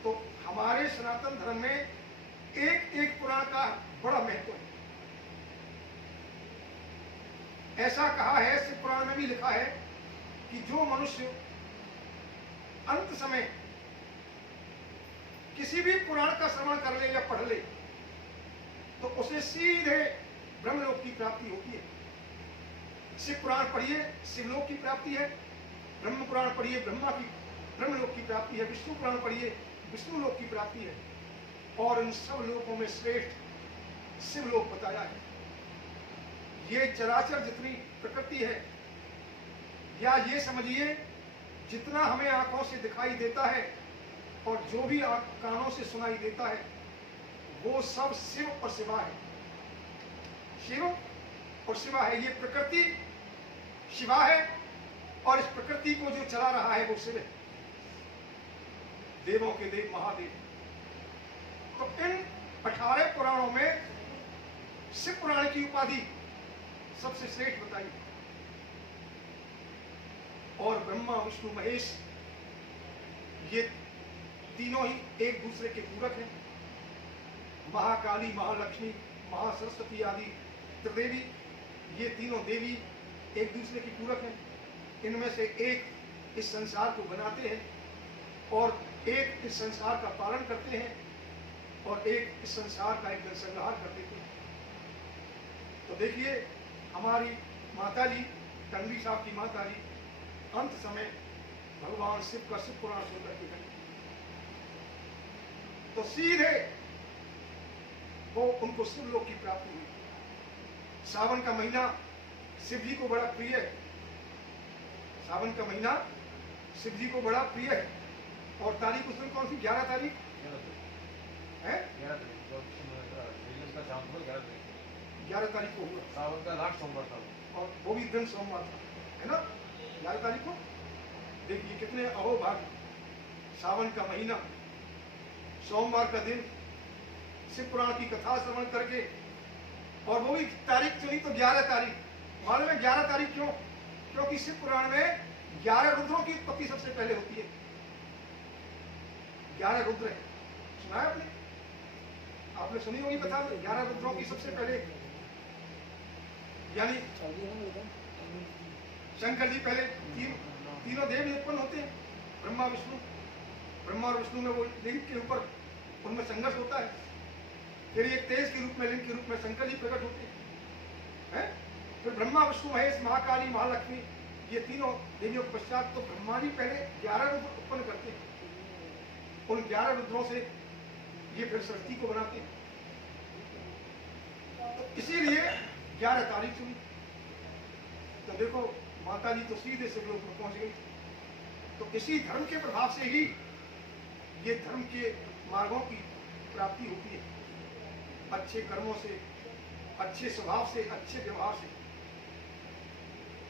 तो हमारे सनातन धर्म में एक एक पुराण का बड़ा महत्व है। ऐसा कहा है, शिव पुराण में भी लिखा है कि जो मनुष्य अंत समय किसी भी पुराण का श्रवण कर ले या पढ़ ले तो उसे सीधे ब्रह्मलोक की प्राप्ति होती है। शिव पुराण पढ़िए शिवलोक की प्राप्ति है, ब्रह्म पुराण पढ़िए ब्रह्मलोक की प्राप्ति है, विष्णु पुराण पढ़िए विष्णु लोक की प्राप्ति है। और इन सब लोकों में श्रेष्ठ शिवलोक बताया है। ये चराचर जितनी प्रकृति है, या ये समझिए जितना हमें आंखों से दिखाई देता है और जो भी कानों से सुनाई देता है, वो सब शिव और शिवा है। शिव और शिवा है। ये प्रकृति शिवा है और इस प्रकृति को जो चला रहा है वो शिव है, देवों के देव महादेव। तो इन 18 पुराणों में शिव पुराण की उपाधि सबसे श्रेष्ठ बताई। और ब्रह्मा विष्णु महेश ये तीनों ही एक दूसरे के पूरक हैं। महाकाली महालक्ष्मी महासरस्वती आदि त्रिदेवी ये तीनों देवी एक दूसरे की पूरक हैं। इनमें से एक इस संसार को बनाते हैं और एक इस संसार का पालन करते हैं और एक इस संसार का एक नरसंहार कर देते हैं। तो देखिए हमारी माताजी टंगड़ी साहब की माताजी अंत समय भगवान शिव का शिव पुराण सुन करके गए तो सीधे वो उनको शिवलोक की प्राप्ति हुई। सावन का महीना शिव जी को बड़ा प्रिय है। सावन का महीना शिव जी को बड़ा प्रिय है। और तारीख उस दिन कौन सी? 11 तारीख है। 11 तारीख को हुआ सावन का लास्ट सोमवार था और वो भी दिन सोमवार था, है ना? 11 तारीख को देखिए कितने अहोभाग्य। सावन का महीना सोमवार का दिन शिव पुराण की कथा श्रवण करके और वो भी तारीख चुनी तो 11 तारीख। मालूम है 11 तारीख क्यों? क्योंकि शिव पुराण में 11 रुद्रों की उत्पत्ति सबसे पहले होती है। 11 रुद्र है, सुना है आपने? आपने सुनी होगी कथा। 11 रुद्रों की सबसे पहले यानी शंकर जी पहले तीनों देव उत्पन्न होते हैं, ब्रह्मा विष्णु। ब्रह्मा और विष्णु में वो लिंग के ऊपर उनमें संघर्ष होता है। फिर एक तेज के रूप में लिंग के रूप में शंकर जी प्रकट होते हैं। फिर ब्रह्मा विष्णु महेश महाकाली महालक्ष्मी ये तीनों देवियों के पश्चात तो ब्रह्मा जी पहले 11 रुद्र उत्पन्न करते हैं। उन 11 रुद्रों से ये फिर सृष्टि को बनाते हैं। तो इसीलिए 11 तारीख चुनी। तो देखो माता जी तो सीधे शिवलोक में पहुंच गई। तो इसी धर्म के प्रभाव से ही ये धर्म के मार्गों की प्राप्ति होती है। अच्छे कर्मों से, अच्छे स्वभाव से, अच्छे व्यवहार से।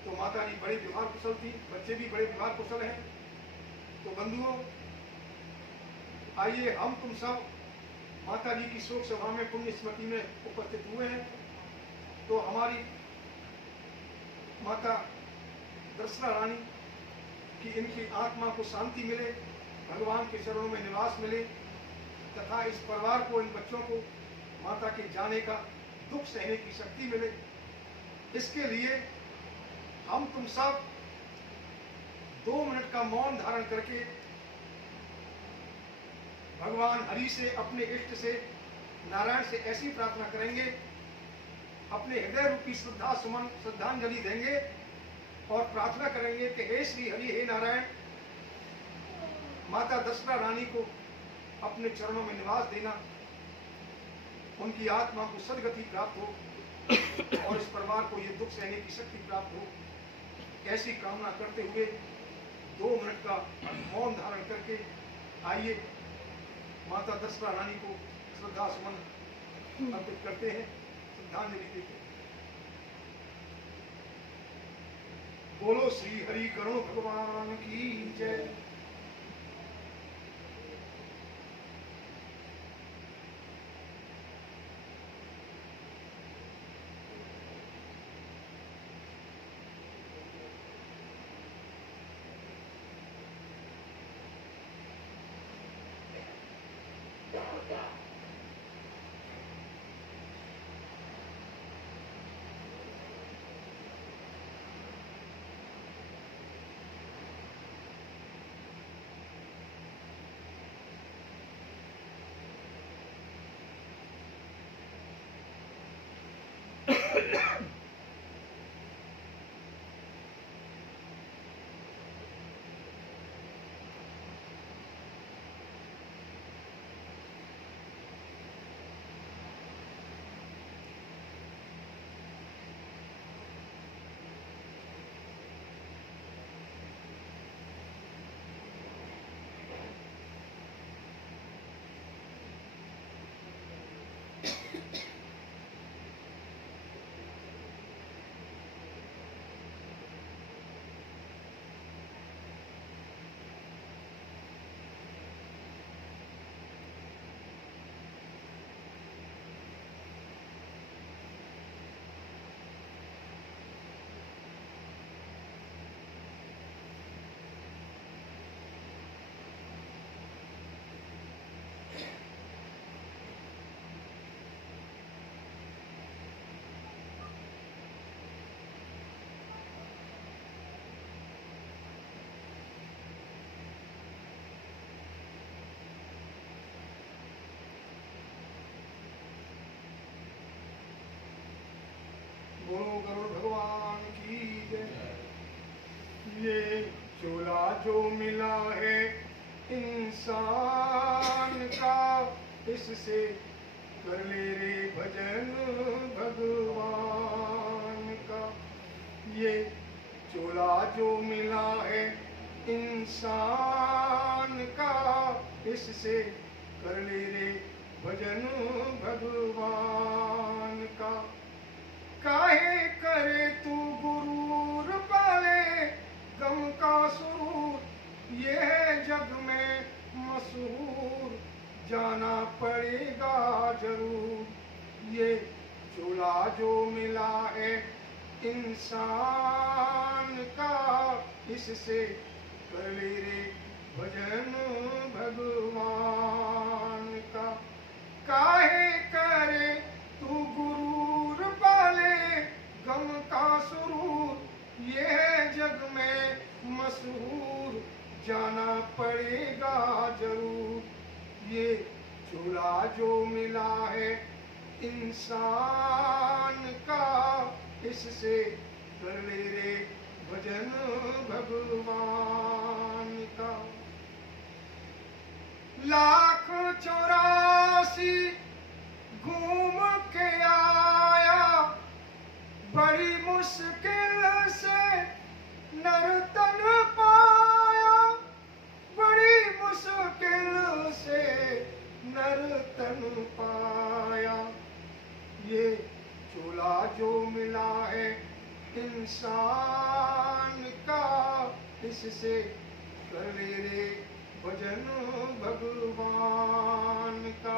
तो माता जी बड़े व्यवहार कुशल थी, बच्चे भी बड़े व्यवहार कुशल हैं। तो बंधुओं आइए हम तुम सब माता जी की शोक सभा में पुण्य स्मृति में उपस्थित हुए हैं। तो हमारी माता दर्शना रानी की इनकी आत्मा को शांति मिले, भगवान के चरणों में निवास मिले तथा इस परिवार को, इन बच्चों को माता के जाने का दुख सहने की शक्ति मिले। इसके लिए हम तुम सब 2 मिनट का मौन धारण करके भगवान हरि से, अपने इष्ट से, नारायण से ऐसी प्रार्थना करेंगे अपने हृदय रूपी श्रद्धा सुमन श्रद्धांजलि देंगे और प्रार्थना करेंगे कि हे श्री हरि, हे नारायण, माता दशरथा रानी को अपने चरणों में निवास देना, उनकी आत्मा को सदगति प्राप्त हो और इस परिवार को ये दुख सहने की शक्ति प्राप्त हो, ऐसी कामना करते हुए 2 मिनट का मौन धारण करके आइए माता दशरथा रानी को श्रद्धा सुमन अर्पित करते हैं, श्रद्धांजलि देते हैं। बोलो श्री हरि करुण भगवान की जय। बोलो गरुड़ भगवान की जय। ये चोला जो मिला है इंसान का, इससे कर ले रे भजन भगवान का। ये चोला जो मिला है इंसान का, इससे कर ले रे भजन भगवान का। काहे करे तू गुरूर पाले गम का सुरूर, ये जग में मशहूर जाना पड़ेगा जरूर। ये चोला जो मिला है इंसान का, इससे कर ले रे भजन भगवान का। काहे करे तू गुरूर पाले गम का सुरूर, ये जग में मशहूर जाना पड़ेगा जरूर। ये चोला जो मिला है इंसान का, इससे कर ले रे भजन भगवान का। 1,84 घूम के आया, बड़ी मुश्किल से नर्तन पाया, बड़ी मुश्किल से नर्तन पाया। ये चोला जो मिला है इंसान का, इससे कर ले रे भजन भगवान का।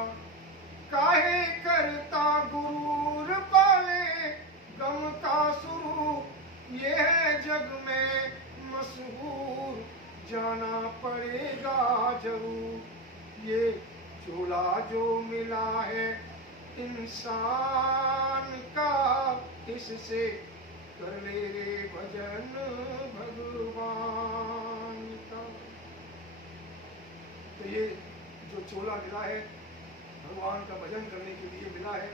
काहे करता गुरूर पाले गम का सुरूर, ये जग में मशहूर जाना पड़ेगा जरूर। ये चोला जो मिला है इंसान का, इससे कर ले रे भजन भगवान का। तो ये जो चोला मिला है भगवान का भजन करने के लिए मिला है।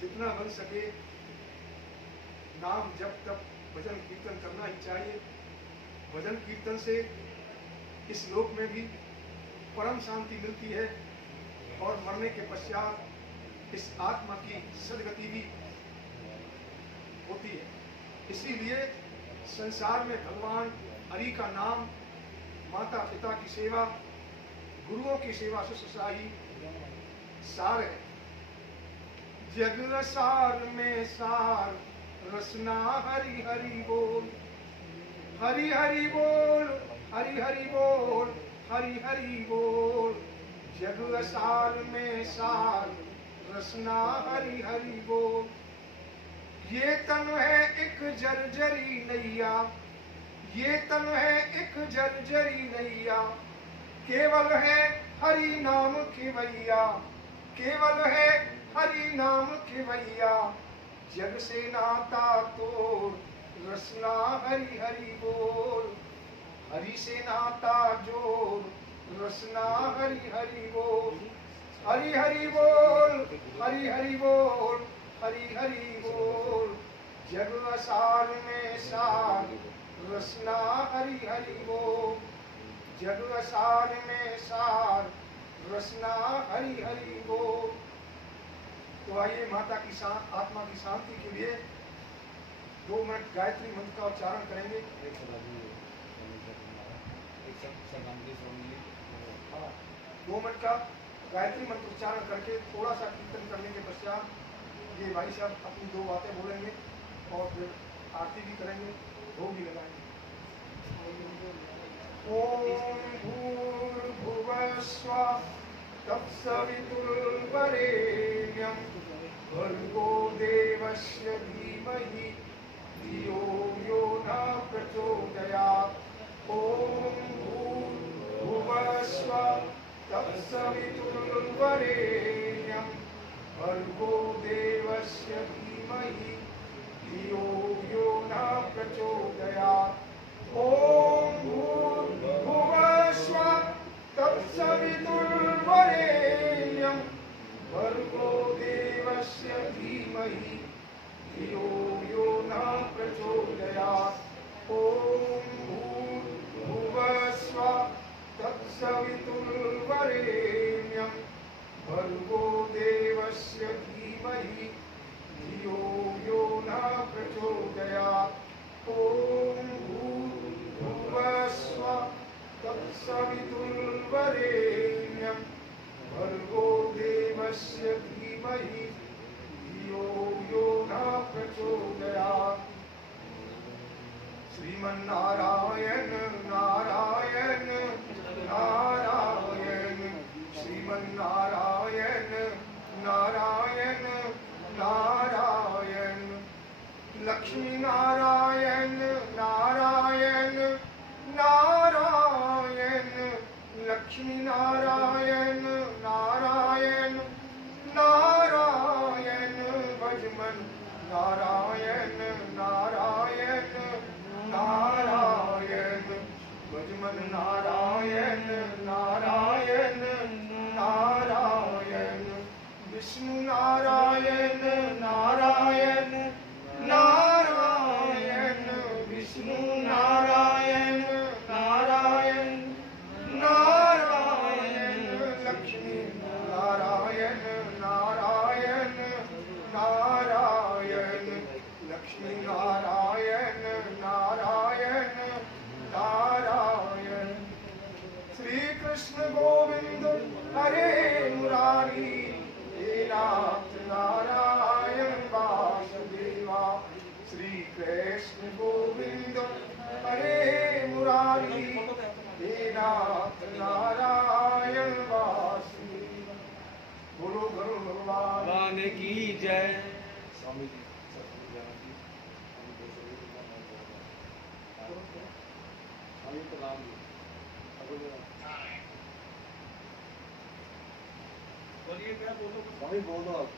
जितना बन सके नाम जप तप भजन कीर्तन करना ही चाहिए। भजन कीर्तन से इस लोक में भी परम शांति मिलती है और मरने के पश्चात इस आत्मा की सदगति भी होती है। इसीलिए संसार में भगवान हरि का नाम, माता पिता की सेवा, गुरुओं की सेवा शुश्रूषा ही सार है। जग सार में सार रसना हरि हरि बोल, हरि हरि बोल, हरि हरि बोल, हरि हरि बोल। जग सार में सार रसना हरि हरि बोल। ये तन है एक जर्जरी नैया, ये तन है एक जर्जरी नैया, केवल है हरि नाम खेवैया, केवल है हरि नाम खेवैया। जग से नाता तोड़ रसना हरि हरि बोल, हरि से नाता जोड़ रसना हरि हरि बोल। हरि हरि बोल, हरि हरि बोल, हरि हरि बोल। जग असार में सार रसना हरि हरि बोल, जग असार में सार रसना हरि हरि बोल। तो आइए माता की आत्मा की शांति के लिए 2 मिनट गायत्री मंत्र का उच्चारण करेंगे। 2 मिनट का गायत्री मंत्र उच्चारण करके थोड़ा सा कीर्तन करने के पश्चात ये भाई साहब अपनी 2 बातें बोलेंगे और फिर आरती भी करेंगे, भोग भी लगाएंगे। ओम भूर्भुवः स्वः तत्सवितुर्वरेण्यं भर्गो देवस्य धीमहि धियो यो न प्रचोदयात्। ओम भूर्भुवः स्वः तत्सवितुर्वरेण्यं भर्गो देवस्य धीमहि धियो यो न प्रचोदयात्। ओम भूर्भुवः स्वः तत्सवितुर्वरेण्यं भर्गो देवस्य धीमहि धियो यो न प्रचोदयात्। ओम भूर्भुवः स्वः तत्सवितुर्वरेण्यं भर्गो देवस्य धीमहि धियो यो न प्रचोदयात्। ओम भूर्भुवः स्वः तत्सवितुर्वरेण्यं भर्गो देवस्य धीमहि धियो यो न प्रचोदयात्। श्रीमन्नारायण नारायण नारायण, श्रीमन्नारायण नारायण नारायण। लक्ष्मी नारायण नारायण नारायण, लक्ष्मी नारायण नारायण नारायण। भजमन नारायण नारायण नारायण, भजमन नारायण नारायण नारायण। विष्णु नारायण नारायण नारायण, विष्णु नारायण नारायण नारायण। लक्ष्मी नारायण नारायण नारायण, लक्ष्मी नारायण नारायण नारायण। श्री कृष्ण गोविंद हरे मुरारी, हे नाथ नारायण वासुदेवा। श्री कृष्ण गोविंद हरे मुरारी, हे नाथ नारायण वासुदेवा। बोलो गुरु भगवान की जय। स्वामी जी बोलिए, क्या बोलो स्वामी, बोलो आप।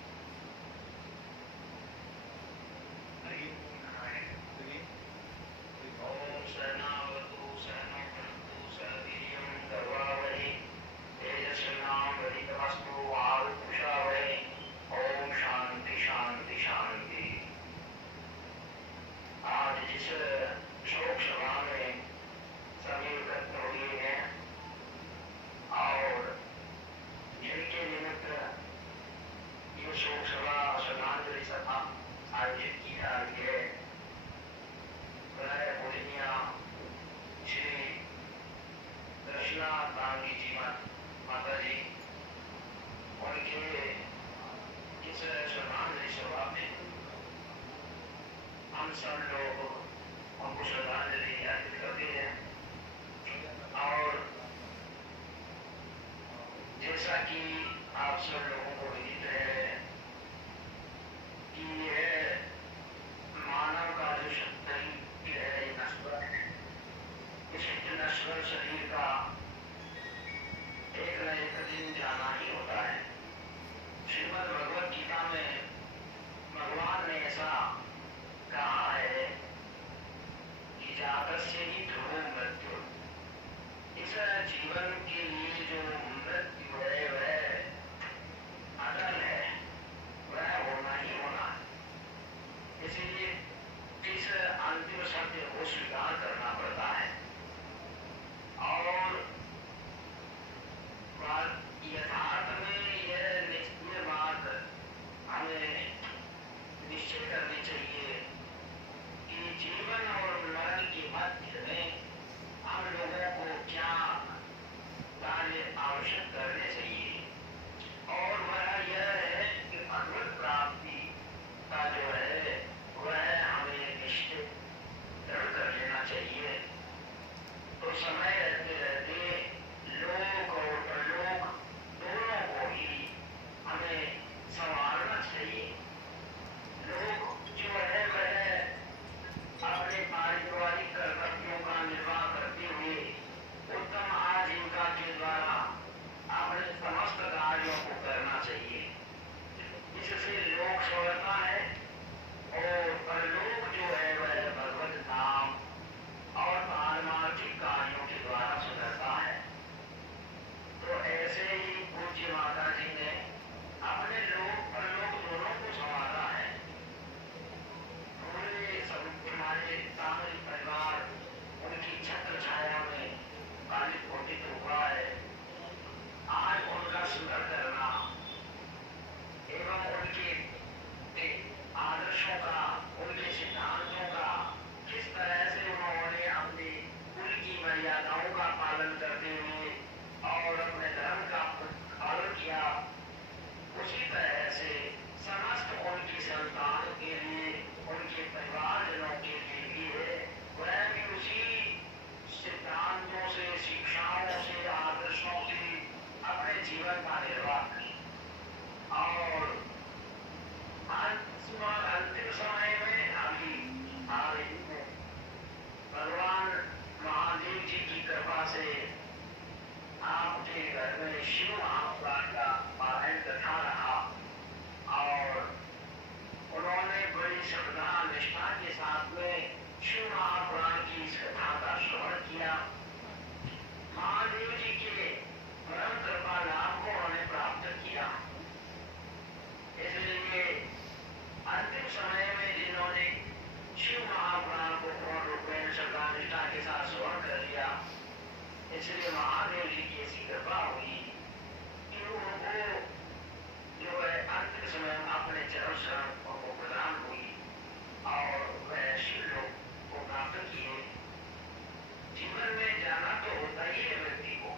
शीला गांधी जी माता जी उनके इस श्रद्धांजलि सभा में हम सब लोग उनको श्रद्धांजलि अर्पित करते हैं। और जैसा कि आप सब लोगों को विदित है कि यह मानव का जो शरीर है नश्वर है, इस नश्वर शरीर का एक न एक दिन जाना ही होता है। श्रीमद् भगवद गीता में भगवान ने ऐसा कहा है कि जातस्य ही ध्रुवो मृत्यु, इस जीवन के लिए जो मृत्यु है वह अटल है, वह होना ही होना है। इसलिए इस अंतिम सत्य को स्वीकार करना पड़ता है। और यथार्थ में यह बात हमें निश्चित करनी चाहिए कि जीवन और मरण के मध्य में हम लोगों को क्या कार्य आवश्यक करने चाहिए। और वह यह है कि भगवत प्राप्ति का जो है वह हमें निश्चित दृढ़ कर लेना चाहिए। तो समय रहते रहते लोक और परलोक दोनों को ही हमें संभालना चाहिए। लोग जो है वह अपने पारिवारिक कर्तव्यों का निर्वाह करते हुए उत्तम आजीविका के द्वारा अपने समस्त कार्यों को करना चाहिए। इससे लोक सवरता है और परलोक जो है वह भगवत नाम और पारमार्थिक कार्यों के द्वारा सुधरता है। तो ऐसे ही पूज्य माता जी ने अपने लोक परलोक दोनों को संवारा है। पूरे सब हमारे सामने परिवार उनकी छत्र छाया में पालित घोषित हुआ है। आज उनका सुधर करना एवं उनके आदर्शों का, उनके सिद्धांतों का, किस तरह से उन्होंने अपनी कुल की मर्यादाओं का पालन करते हुए और अपने धर्म का पालन किया, उसी तरह से समस्त उनकी संतान के लिए, उनके परिवारजनों के लिए भी है, वह भी उसी सिद्धांतों से, शिक्षाओं से, आदर्शों से अपने जीवन का निर्वाह करें। और अंतिम समय में अभी भगवान महादेव जी की कृपा से आपके घर में शिव महापुराण का पारायण कथा रहा और उन्होंने बड़ी श्रद्धा निष्ठा के साथ में शिव महापुराण की इस कथा का श्रवण किया। महादेव जी के परम कृपा लाभ को उन्होंने प्राप्त किया। इसलिए अंतिम समय में जिन्होंने शिव महापुराण को पूर्ण रूप में श्रद्धा निष्ठा के साथ श्रवण कर लिया, इसलिए महादेव जी की ऐसी कृपा हुई कि उनको जो है अंतिम समय में अपने चरण शरण को प्रदान हुई और वह शिव लोक को प्राप्त किए। जीवन में जाना तो होता ही है व्यक्ति को,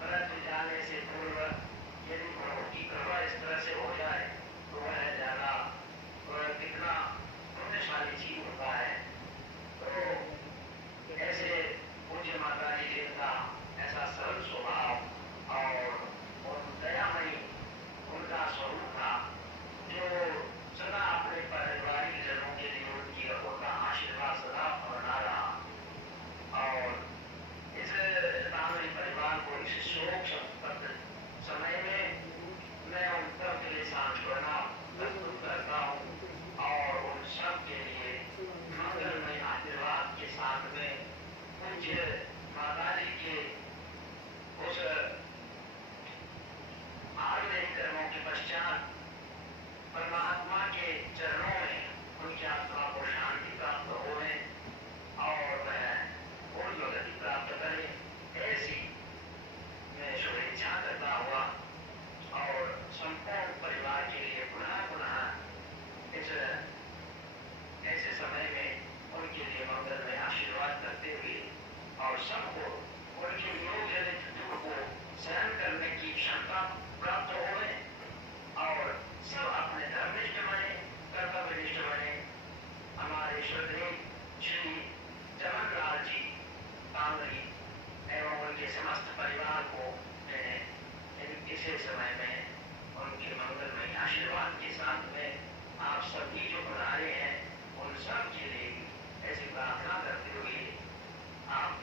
परंतु जाने से पूर्व यदि प्रभु की कृपा इस तरह से हो जाए तो वह जाना वह कितना पुण्यशाली जीव होता है। तो ऐसे पूज्य माता जी जिनका ऐसा सरल स्वभाव और दयामयी उनका स्वरूप था, जो सदा अपने पारिवारिक जनों के लिए उनका आशीर्वाद सदा बना रहा। और इस तामिल परिवार को इस शोक संतप्त समय में मैं उन सब के लिए सांत्वना प्रस्तुत करता हूँ और उन सब के लिए मंगलमय आशीर्वाद के साथ में पूज्य माता जी के उस आग्रह कर्मों के पश्चात परमात्मा के चरणों में उनकी आत्मा को शांति प्राप्त होने और वह पूर्ण गति प्राप्त करे, ऐसी मैं शुभेच्छा करता हुआ और संपूर्ण परिवार के लिए पुनः पुनः इस ऐसे समय में उनके लिए मंगल में आशीर्वाद करते हुए और सबको उनके लिए उनके समस्त परिवार को इसी समय में उनके मंगलमय आशीर्वाद के साथ में आप सभी जो पधारे हैं उन सब के लिए ऐसी प्रार्थना करते हुए आप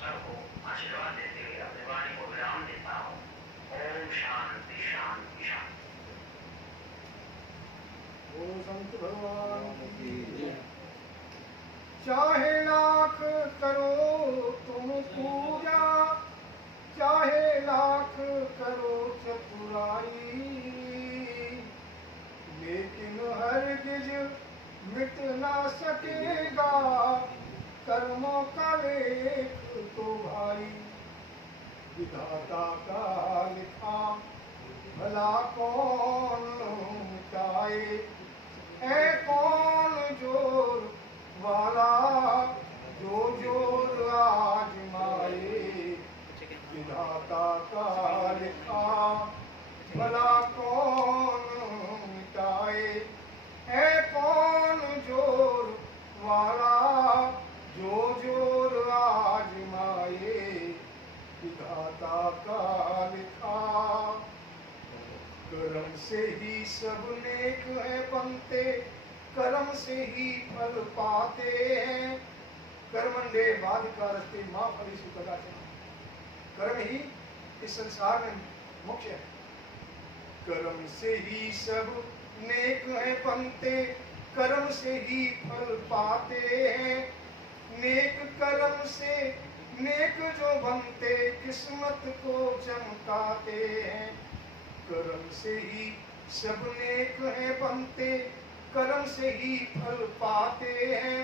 सबको आशीर्वाद देते हुए अपने वाणी को विराम देता हूँ। ओम शांति शांति शांति। ओ संत भगवान की जय। चाहे लाख करो तुम पूजा, चाहे लाख करो चतुराई, लेकिन हरगिज मिट ना सकेगा कर्मों का लेख तो भाई। विधाता का लिखा भला कौन मिटाए, है कौन जोर वाला जो जोर आजमाए। विधाता का लिखा भला कौन मिटाए, है कौन जोर वाला जो जोर आजमाए। विधाता का लिखा कर्म से ही सब नेक है बनते, कर्म से ही फल पाते हैं। कर्मण्डे बाधिकारस्ते मां फलेषु कदाचन। कर्म ही इस संसार में मुख्य है। कर्म से ही सब नेक है बनते, कर्म से ही फल पाते हैं। नेक कर्म से नेक जो बनते, किस्मत को चमकाते हैं। कर्म से ही सब नेक है बनते, कर्म से ही फल पाते हैं।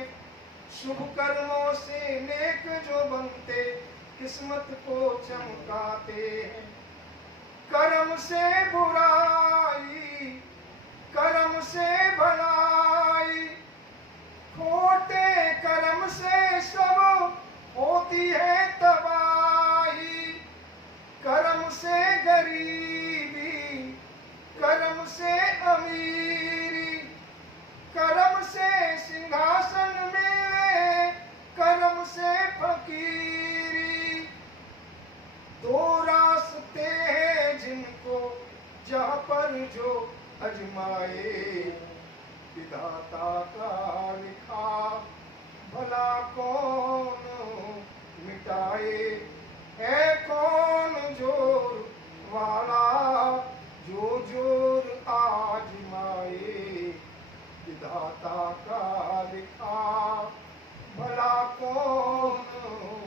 शुभ कर्मों से नेक जो बनते, किस्मत को चमकाते हैं। कर्म से बुराई, कर्म से भलाई, खोटे कर्म से सब होती है तबाही। कर्म से गरीबी, कर्म से अमीरी, कर्म से सिंहासन मिले, कर्म से फकीरी। दो रास्ते हैं जिनको जहाँ पर जो अजमाए। विधाता का लिखा भला कौन मिटाए, है कौन जोर वाला जो जोर आजमाए। विधाता का लिखा भला कौन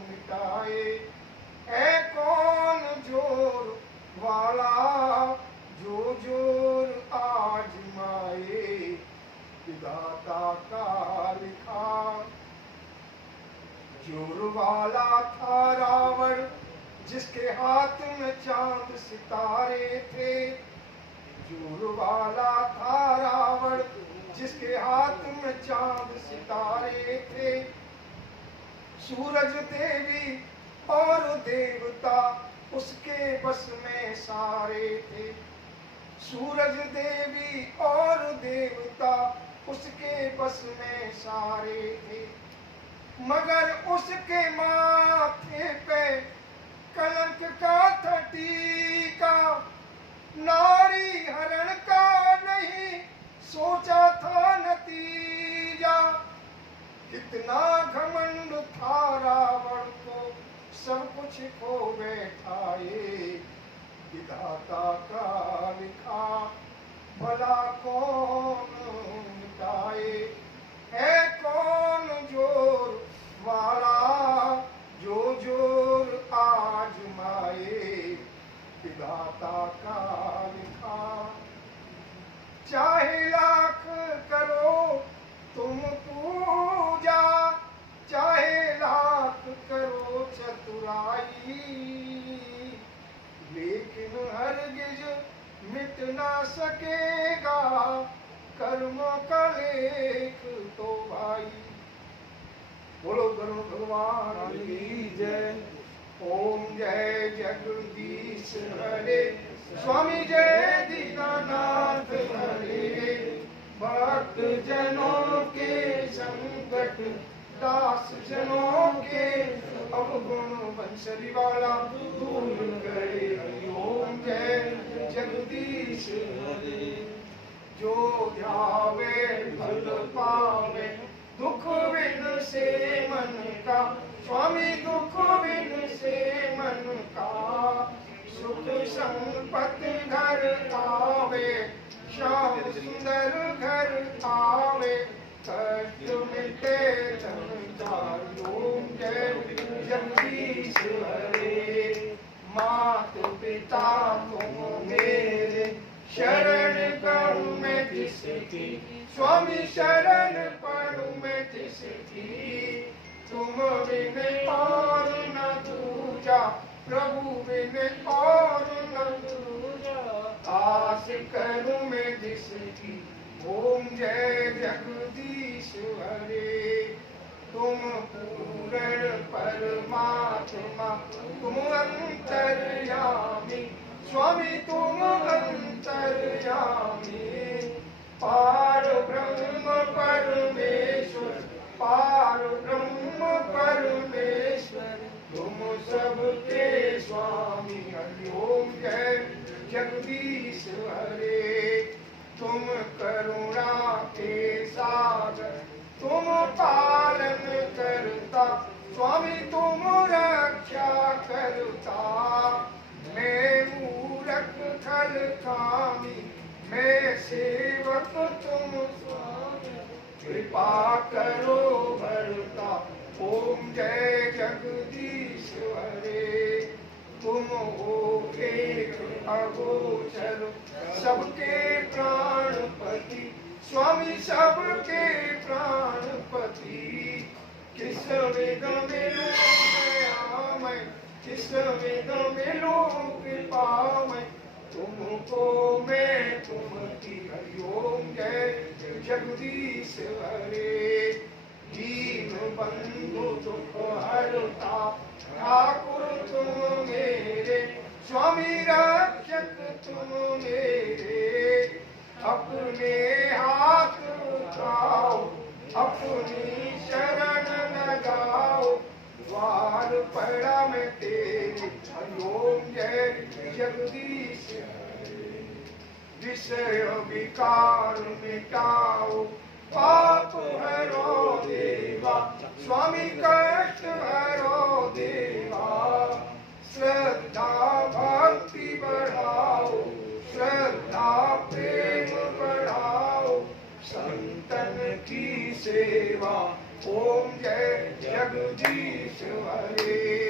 मिटाए, है कौन जोर वाला जो जोर आजमाए। विधाता का लिखा जोर वाला था रावण, जिसके हाथ में चांद सितारे थे। जोर वाला था रावण, जिसके हाथ में चांद सितारे थे। सूरज देवी और देवता उसके बस में सारे थे। सूरज देवी और देवता उसके बस में सारे थे। मगर उसके माथे पे कलंक का था टीका। नारी हरण का नहीं सोचा था नतीजा। कितना घमंड था रावण को, सब कुछ खो बैठा ये। विधाता का लिखा भला कौन मिटाए, है कौन जोर वाला जो जोर आजमाए। विधाता का लिखा चाहे लाख करो तुम पूजा, चाहे लाख करो चतुराई, लेकिन हरगिज मिट ना सकेगा कर्मों का लेख तो भाई। बोलो गरुड़ भगवान की जय। ओम जय जगदीश हरे, स्वामी जय दीनानाथ हरे। भक्त जनों के संकट, दास जनों के अब गुण बंसरी वाला धूल करे हरिओम जय जगदीश हरे। जो ध्यावे फल पावे दुख बिन से मन का, स्वामी दुख बिन से मन का, सुख संपत्ति घर आवे, श्याम सुंदर घर आवे, कष्ट मिटे धन जायो जय जगदीश हरे। मात पिता तुम मेरे शरण कहूँ मैं जिसकी, स्वामी शरण पढ़ूँ मैं जिसकी, तुम बिन और न दूजा, प्रभु बिन और न दूजा, आस करूँ मैं जिसकी, ओम जय जगदीश हरे। तुम पूर्ण परमात्मा तुम अंतर्यामी, स्वामी तुम अंतर्यामी, पार ब्रह्म परमेश्वर, पार ब्रह्म परमेश्वर, तुम सबके स्वामी हरिओम जय जगदीश हरे। तुम करुणा के सागर तुम पालन करता, स्वामी तुम रक्षा करता, मैं मूरख खल कामी, मैं सेवक तुम स्वामी, कृपा करो भरता, ओम जय जगदीश हरे। तुम हो एक अगोचर सबके प्राणपति, स्वामी सबके प्राणपति, किस विध मिलूं दया मैं, किस विध मिलूं कृपा मैं, तुमको मैं तुम की हरिओम जय जगदीश हरे। दीन बंधु दुख हरता ठाकुर तुम मेरे, स्वामी रक्षक तुम मेरे, अपने हाथ उठाओ अपनी शरण लगाओ, द्वार पड़ा मैं तेरे हरिओम जय जगदीश हरे। विषय विकार मिटाओ पाप हरो देवा, स्वामी कष्ट हरो देवा, श्रद्धा भक्ति बढ़ाओ, श्रद्धा प्रेम बढ़ाओ, संतन की सेवा, ओम जय जगदीश हरे।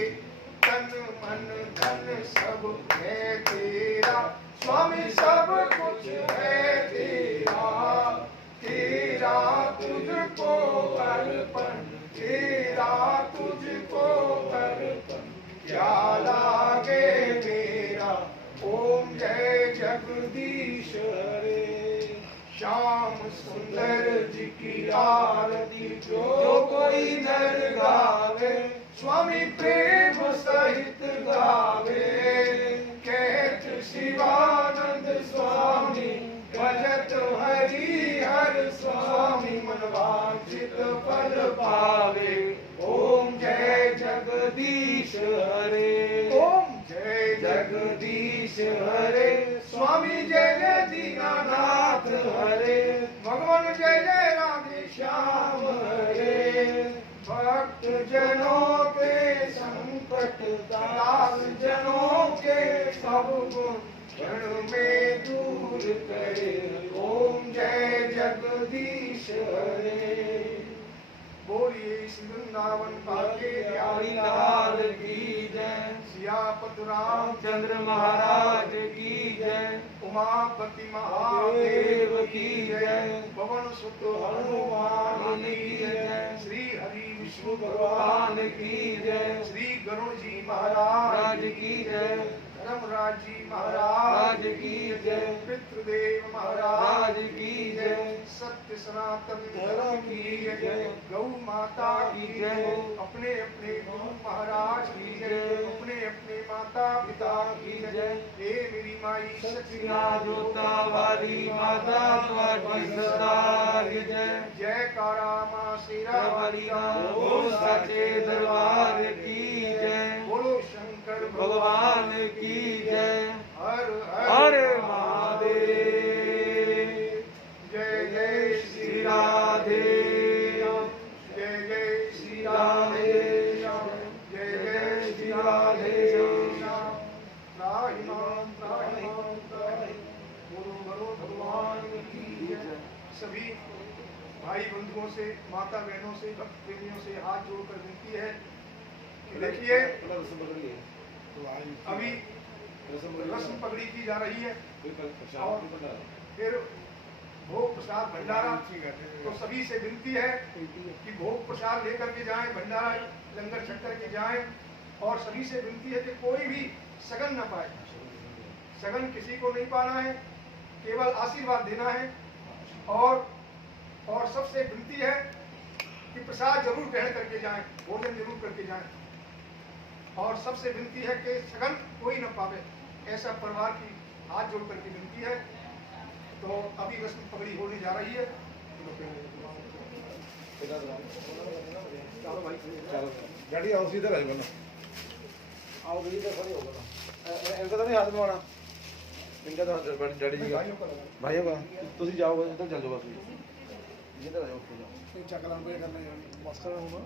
तन मन धन सब है तेरा, स्वामी सब कुछ है तेरा, तेरा तुझको अर्पण, तेरा तुझको अर्पण, क्या लागे मेरा, ओम जय जगदीश हरे। श्याम सुंदर जी की आरती जो कोई नर गावे, स्वामी प्रेम सहित गावे, कहत शिवानंद स्वामी भजत हरि हर स्वामी, मनवांछित फल पावे, ओम जय जगदीश हरे। ओम जय जगदीश हरे, स्वामी जय जय दीनानाथ हरे, भगवान जय जय राधे श्याम हरे। भक्त जनों के संकट दास जनों के सब गुण क्षण में दूर करे, ओम जय जगदीश हरे। बोलिए श्री वृंदावन काके बिहारी लाल की जय, सियापत रामचंद्र महाराज की जय, उमापति महादेव की जय, पवन सुत हनुमान की जय, श्री हरि विष्णु भगवान की जय, श्री गरुड़ जी महाराज की जय, धर्मराज जी महाराज की जय, पितृदेव महाराज की जय, सत्य सनातन धर्म की जय, गौ माता की जय, अपने अपने गुरु महाराज की जय, अपने अपने माता माता पिता की जय। हे मेरी माई सच्चिया जोता वाली माता की सदा जय। जयकारा माँ शेरा वाली का ओ सच्चे दरबार की जय। बोलो शंकर भगवान की जय। हर हर महादेव। जय जय श्री राधे। जय जय श्री राधे। जय जय श्री राधे। त्राहिमाम त्राहिमाम त्राहि बोलो बोलो भगवान की जय। सभी भाई बंधुओं से माता बहनों से भक्त प्रेमियों से हाथ जोड़कर विनती है कि देखिए अभी रस्म पगड़ी की जा रही है और फिर भोग प्रसाद भंडारा। तो सभी से विनती है कि भोग प्रसाद लेकर के जाएं, भंडारा लंगर छक करके जाएं और सभी से विनती है कि कोई भी सगन न पाए। सगन किसी को नहीं पाना है, केवल आशीर्वाद देना है। और सबसे विनती है कि प्रसाद जरूर ग्रहण करके जाएं, भोजन जरूर करके जाएं। और सबसे विनती है कि सगन कोई न पावे, ऐसा परिवार की हाथ जोड़ करके विनती है। तो अभी रस्म पगड़ी होने जा रही है। चलो भाई डैडी आओ सीधे रहे बना आओ गई तो खड़े हो गया इनका तो नहीं हाथ में आना इनका तो डैडी जी का भाइयों का तुसी जाओगे इधर चल जाओ बस इधर आ जाओ चक्कर पे करना मास्टर होगा।